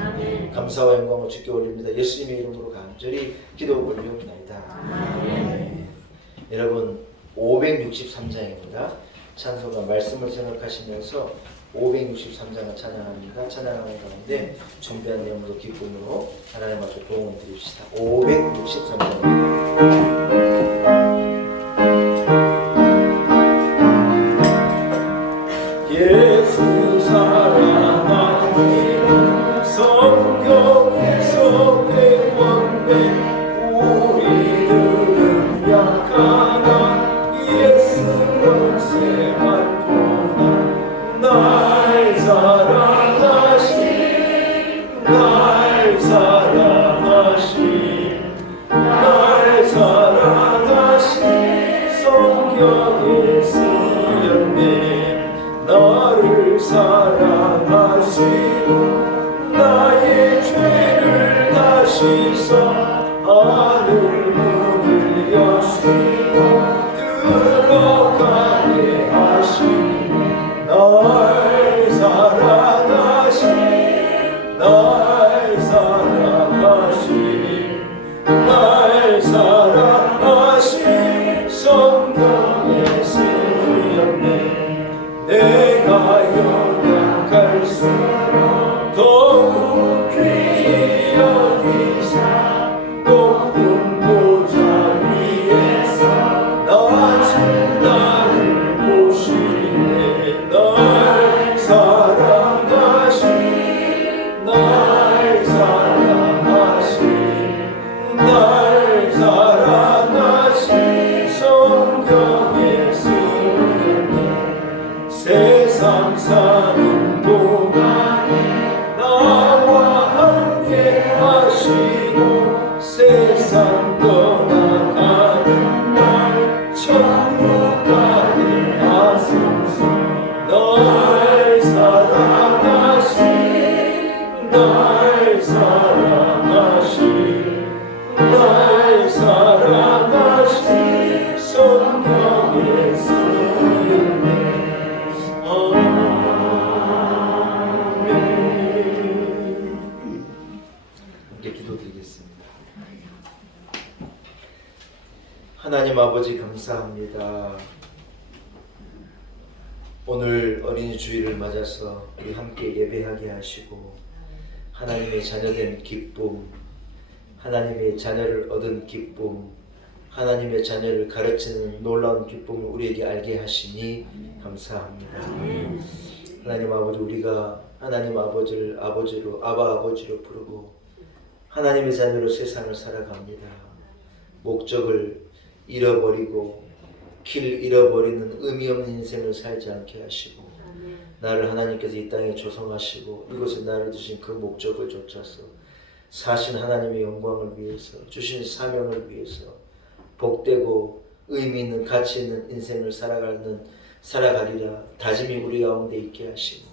감사와 영광을 주께 올립니다. 예수님의 이름으로 간절히 기도 올리옵나이다. 여러분 563장입니다. 찬송가 말씀을 생각하시면서 563장을 찬양합니다. 찬양하는 가운데 준비한 내용으로 기쁨으로 하나님 앞에 도움을 드립시다. 563장입니다. 예수 사랑하는 성경에서 배웠네 우리들은 약하나 예수는 세만 보나 날 사랑하신 날 사랑하신 성경에 쓰였네 나를 사랑하시고 나의 죄를 다시 하늘 문을 여시고 들어가게 하시니 날 사랑하신 날 하나님 아버지 감사합니다. 오늘 어린이 주일을 맞아서 우리 함께 예배하게 하시고 하나님의 자녀된 기쁨, 하나님의 자녀를 얻은 기쁨, 하나님의 자녀를 가르치는 놀라운 기쁨을 우리에게 알게 하시니 감사합니다. 하나님 아버지, 우리가 하나님 아버지를 아버지로, 아바 아버지로 부르고 하나님의 자녀로 세상을 살아갑니다. 목적을 잃어버리고 길 잃어버리는 의미 없는 인생을 살지 않게 하시고 나를 하나님께서 이 땅에 조성하시고 이곳에 나를 두신 그 목적을 쫓아서 사신 하나님의 영광을 위해서 주신 사명을 위해서 복되고 의미 있는 가치 있는 인생을 살아가리라 다짐이 우리 가운데 있게 하시고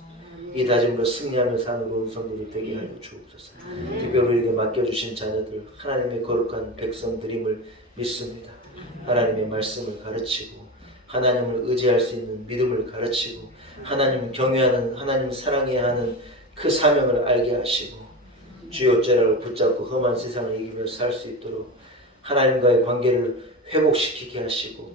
이 다짐으로 승리하며 사는 우리 성도들 되게 하여 주옵소서. 특별히 우리에게 맡겨주신 자녀들 하나님의 거룩한 백성들임을 믿습니다. 하나님의 말씀을 가르치고 하나님을 의지할 수 있는 믿음을 가르치고 하나님을 경외하는 하나님을 사랑해야 하는 그 사명을 알게 하시고 주의 어째라를 붙잡고 험한 세상을 이기며 살 수 있도록 하나님과의 관계를 회복시키게 하시고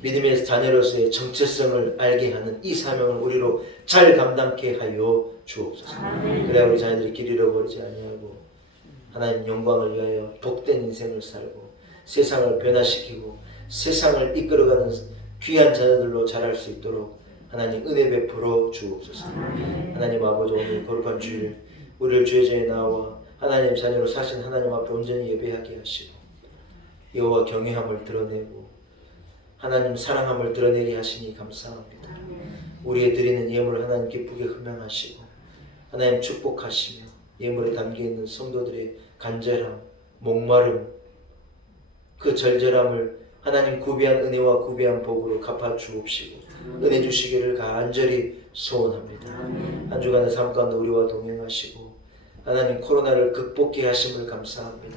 믿음의 자녀로서의 정체성을 알게 하는 이 사명을 우리로 잘 감당케 하여 주옵소서. 그래야 우리 자녀들이 길 잃어버리지 아니하고 하나님 영광을 위하여 복된 인생을 살고 세상을 변화시키고 세상을 이끌어가는 귀한 자녀들로 자랄 수 있도록 하나님 은혜 베풀어 주옵소서. 하나님 아버지, 오늘 거룩한 주일 우리를 주의 전에 나와 하나님 자녀로 사신 하나님 앞에 온전히 예배하게 하시고 여호와 경외함을 드러내고 하나님 사랑함을 드러내게 하시니 감사합니다. 우리의 드리는 예물을 하나님 기쁘게 흠양하시고 하나님 축복하시며 예물에 담겨있는 성도들의 간절함, 목마름, 그 절절함을 하나님 구비한 은혜와 구비한 복으로 갚아 주옵시고 은혜 주시기를 간절히 소원합니다. 한 주간의 삶 가운데 우리와 동행하시고 하나님 코로나를 극복케 하심을 감사합니다.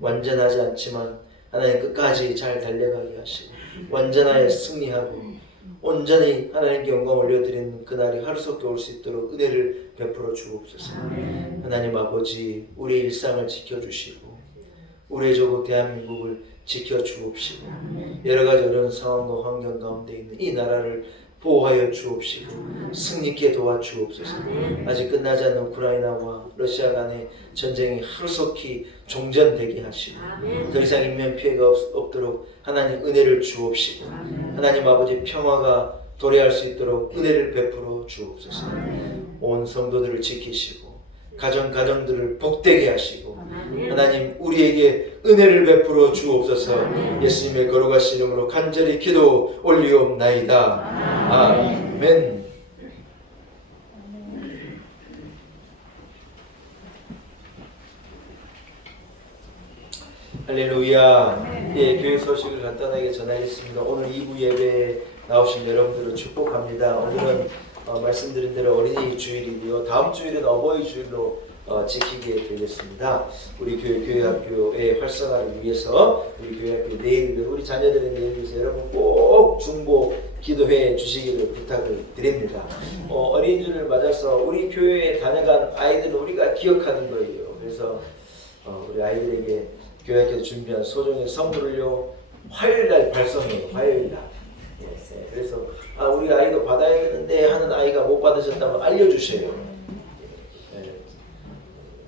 완전하지 않지만 하나님 끝까지 잘 달려가게 하시고 완전하게 승리하고 온전히 하나님께 영광 올려드리는 그날이 하루속히 올 수 있도록 은혜를 베풀어 주옵소서. 하나님 아버지, 우리의 일상을 지켜주시고 우리의 조국 대한민국을 지켜주옵시고 여러가지 어려운 상황과 환경 가운데 있는 이 나라를 보호하여 주옵시고 승리케 도와주옵소서. 아직 끝나지 않는 우크라이나와 러시아 간의 전쟁이 하루속히 종전되게 하시고 더 이상 인명 피해가 없도록 하나님 은혜를 주옵시고 하나님 아버지 평화가 도래할 수 있도록 은혜를 베풀어 주옵소서. 온 성도들을 지키시고 가정들을 복되게 하시고 하나님 우리에게 은혜를 베풀어 주옵소서. 예수님의 거룩하신 이름으로 간절히 기도 올리옵나이다. 아멘. 할렐루야. 예, 교회 소식을 간단하게 전하겠습니다. 오늘 2부 예배에 나오신 여러분들을 축복합니다. 오늘은 말씀드린 대로 어린이 주일이고요. 다음 주일은 어버이 주일로 지키게 되겠습니다. 우리 교회학교의 활성화를 위해서 우리 교회학교 내일 우리 자녀들의 내일 위해서 여러분 꼭 중보 기도해 주시기를 부탁을 드립니다. 어린이주일을 맞아서 우리 교회에 다녀간 아이들은 우리가 기억하는 거예요. 그래서 우리 아이들에게 교회학교에서 준비한 소정의 선물을요 화요일날 발송해요. 화요일날. 예, 그래서 우리 아이도 받아야 되는데 하는 아이가 못 받으셨다면 알려주세요.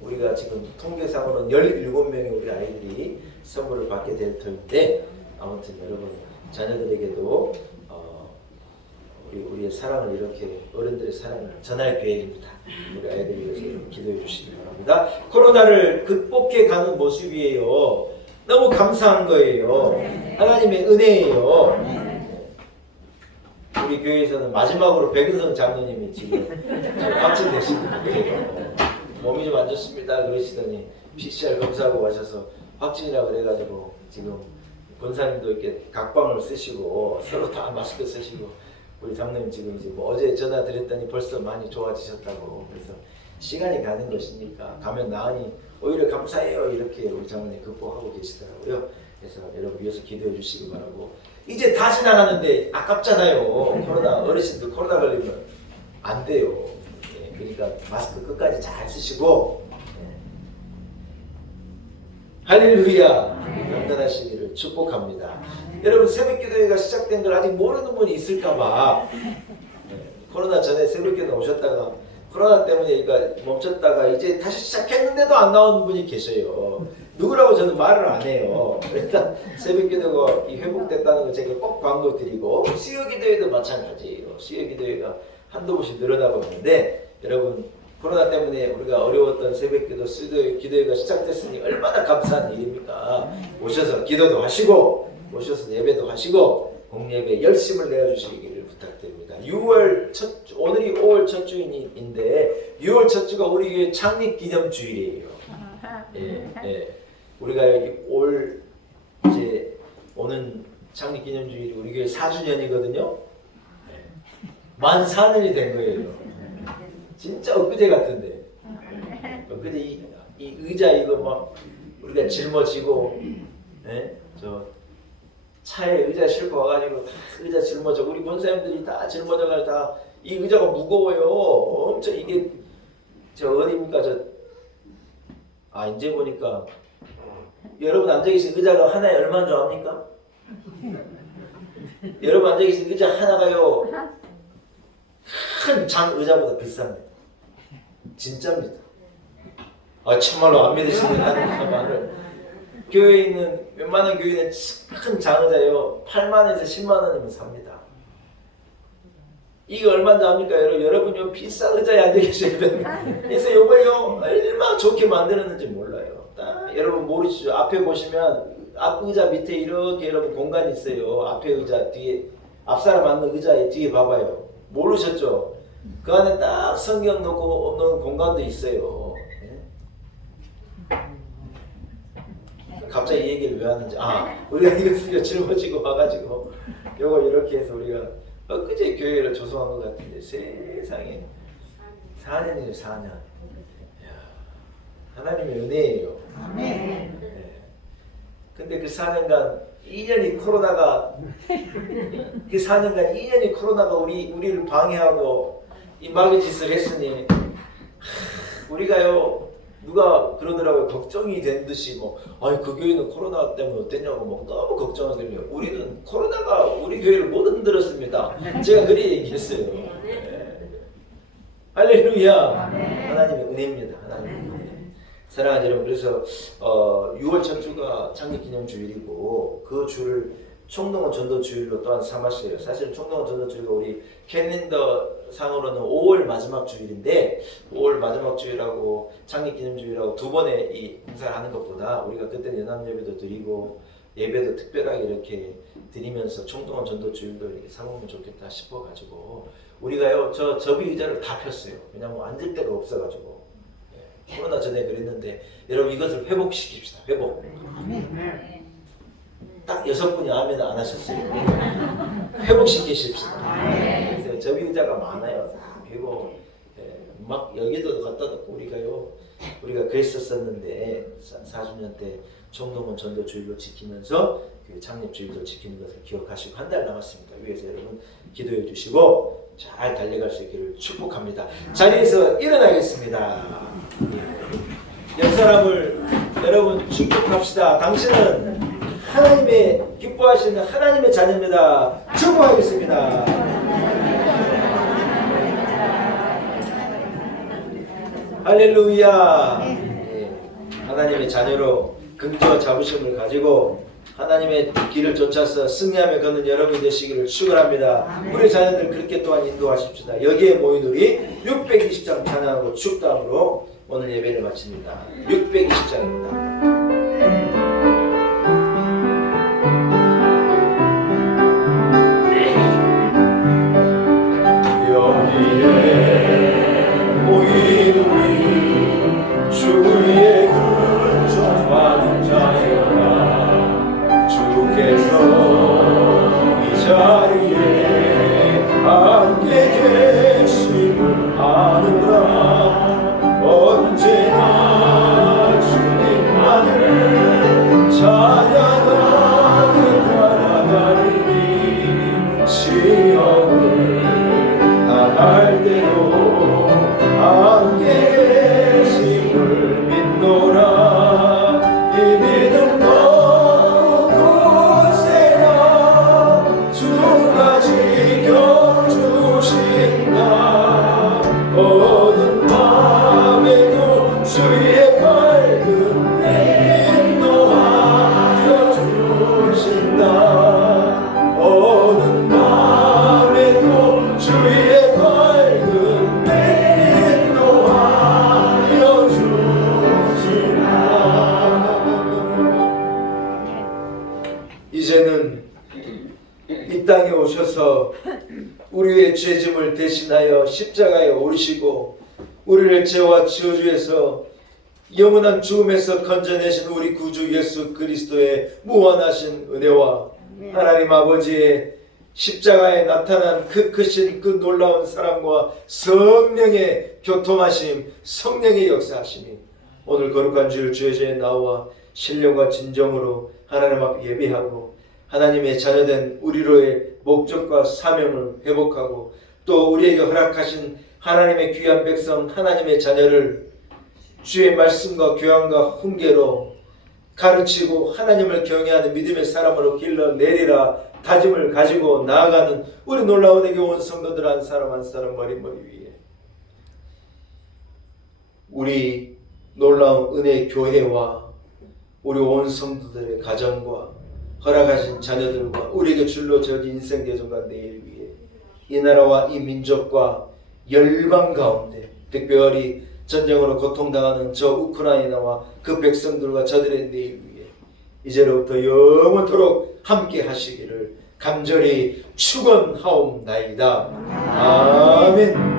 우리가 지금 통계상으로는 17명의 우리 아이들이 선물을 받게 될 터인데 아무튼 여러분 자녀들에게도 우리의 사랑을 이렇게 어른들의 사랑을 전할 계획입니다. 우리 아이들을 위해서 여러분 기도해 주시기 바랍니다. 코로나를 극복해 가는 모습이에요. 너무 감사한 거예요. 하나님의 은혜예요. 우리 교회에서는 마지막으로 백은성 장로님이 지금 확진되신 거예요. 몸이 좀 안 좋습니다 그러시더니 PCR 검사하고 가셔서 확진이라고 그래가지고 지금 권사님도 이렇게 각방을 쓰시고 서로 다 마스크 쓰시고 우리 장로님 지금 이제 어제 전화 드렸더니 벌써 많이 좋아지셨다고. 그래서 시간이 가는 것이니까 가면 나으니 오히려 감사해요 이렇게 우리 장로님 극복하고 계시더라고요. 그래서 여러분 위해서 기도해 주시기 바라고. 이제 다 지나가는데 아깝잖아요. 코로나 어르신들 코로나 걸리면 안 돼요. 그러니까 마스크 끝까지 잘 쓰시고 할렐루야 건강하시기를 축복합니다. 여러분 새벽 기도회가 시작된 걸 아직 모르는 분이 있을까봐 코로나 전에 새벽 기도 오셨다가 코로나 때문에 이거 멈췄다가 이제 다시 시작했는데도 안 나오는 분이 계셔요. 누구라고 저는 말을 안 해요. 일단 새벽 기도가 회복됐다는 거 제가 꼭 광고 드리고 수요 기도회도 마찬가지예요. 수요 기도회가 한두 번씩 늘어나고 있는데 여러분 코로나 때문에 우리가 어려웠던 새벽 기도, 수요 기도회가 시작됐으니 얼마나 감사한 일입니까? 오셔서 기도도 하시고 오셔서 예배도 하시고 공예배 열심을 내어주시기를 부탁드립니다. 6월 첫 주, 오늘이 5월 첫 주인데 6월 첫 주가 우리 교회 창립 기념 주일이에요. 예. 우리가 올 이제 오는 창립 기념 주일이 우리 교회 4주년이거든요. 만 4년이 된 거예요. 진짜 엊그제 같은데. 엊그제 이 의자 이거 막 우리가 짊어지고, 저 차에 의자 싣고 와가지고 다 의자 짊어져. 우리 권사님들이 다 짊어져가지고 다 이 의자가 무거워요. 엄청 이게 저 어디입니까? 이제 보니까 여러분 앉아 계신 의자가 하나에 얼마인 줄 압니까? 여러분 앉아 계신 의자 하나가요. 큰 장 의자보다 비쌉니다. 진짜입니다. 참말로 안 믿으시는 말을. 교회에 있는 웬만한 교회는 큰 장의자요 8만원에서 10만원이면 삽니다. 이거 얼마인지 압니까? 여러분 요 비싼 의자에 앉아 계셔야 됩니다. 그래서 요걸요 얼마나 좋게 만들었는지 몰라요. 여러분 모르시죠? 앞에 보시면 앞 의자 밑에 이렇게 여러분 공간이 있어요. 앞에 의자 뒤에 앞사람 앉는 의자의 뒤에 봐봐요. 모르셨죠? 그 안에 딱 성경 놓고 놓은 공간도 있어요. 갑자기 이 얘기를 왜 하는지 우리가 이거 짊어지고 와가지고 요거 이렇게 해서 우리가 엊그제 교회를 조성한 것 같은데 세상에 4년이에요. 4년. 하나님의 은혜예요. 아멘. 근데 그 4년간 2년이 코로나가 그 4년간 2년이 코로나가 우리를 방해하고 이 마귀 짓을 했으니 우리가요 누가 그러더라고요. 걱정이 된 듯이 그 교회는 코로나 때문에 어땠냐고 너무 걱정하길래 우리는 코로나가 우리 교회를 못 흔들었습니다. 제가 그렇게 얘기했어요. 할렐루야. 하나님의 은혜입니다. 하나님의 은혜. 사랑하는 여러분, 그래서 6월 첫 주가 창립기념주일이고 그 주를 총동원 전도주일로 또한 삼았어요. 사실 총동원 전도주일가 우리 캘린더 상으로는 5월 마지막 주일인데 5월 마지막 주일하고 창립기념주일하고 두 번의 이 행사를 하는 것보다 우리가 그때는 연합예배도 드리고 예배도 특별하게 이렇게 드리면서 총동원 전도주일도 이렇게 삼으면 좋겠다 싶어가지고 우리가요 저 접이 의자를 다 폈어요. 왜냐면 앉을 데가 없어가지고 코로나 전에 그랬는데 여러분 이것을 회복시킵시다. 회복. 딱 6분이 아멘 안 하셨어요. 회복시키십시다. 그래서 접이 의자가 많아요. 그리고 막 여기도 갖다 놓고 우리가 그랬었었는데 4주년 때 총동원 전도주일로 지키면서 그 창립주일도 지키는 것을 기억하시고 한 달 남았습니다. 위에서 여러분 기도해 주시고 잘 달려갈 수 있기를 축복합니다. 자리에서 일어나겠습니다. 옆 사람을 여러분 축복합시다. 당신은 하나님의 기뻐하시는 하나님의 자녀입니다. 축복하겠습니다. 할렐루야. 하나님의 자녀로 긍지와 자부심을 가지고 하나님의 길을 쫓아서 승리하며 걷는 여러분이 되시기를 축원합니다. 우리 자녀들 그렇게 또한 인도하십시다. 여기에 모인 우리 620장 찬양하고 축도함으로 오늘 예배를 마칩니다. 620장입니다. 언제나 주님 만 이 땅에 오셔서 우리의 죄짐을 대신하여 십자가에 오르시고 우리를 죄와 저주에서 영원한 죽음에서 건져내신 우리 구주 예수 그리스도의 무한하신 은혜와 하나님 아버지의 십자가에 나타난 그 크신 그 놀라운 사랑과 성령의 교통하심, 성령의 역사하심이 오늘 거룩한 주일 주의제에 나와 신령과 진정으로 하나님 앞 예배하고 하나님의 자녀된 우리로의 목적과 사명을 회복하고 또 우리에게 허락하신 하나님의 귀한 백성 하나님의 자녀를 주의 말씀과 교양과 훈계로 가르치고 하나님을 경외하는 믿음의 사람으로 길러내리라 다짐을 가지고 나아가는 우리 놀라운 에게 온 성도들 한 사람 한 사람 머리 위에 우리 놀라운 은혜 교회와 우리 온 성도들의 가정과 허락하신 자녀들과 우리에게 줄로 저지 인생 대전과 내일 위해 이 나라와 이 민족과 열방 가운데 특별히 전쟁으로 고통당하는 저 우크라이나와 그 백성들과 저들의 내일 위해 이제로부터 영원토록 함께 하시기를 간절히 축원하옵나이다. 아멘.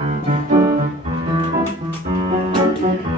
감사합니다.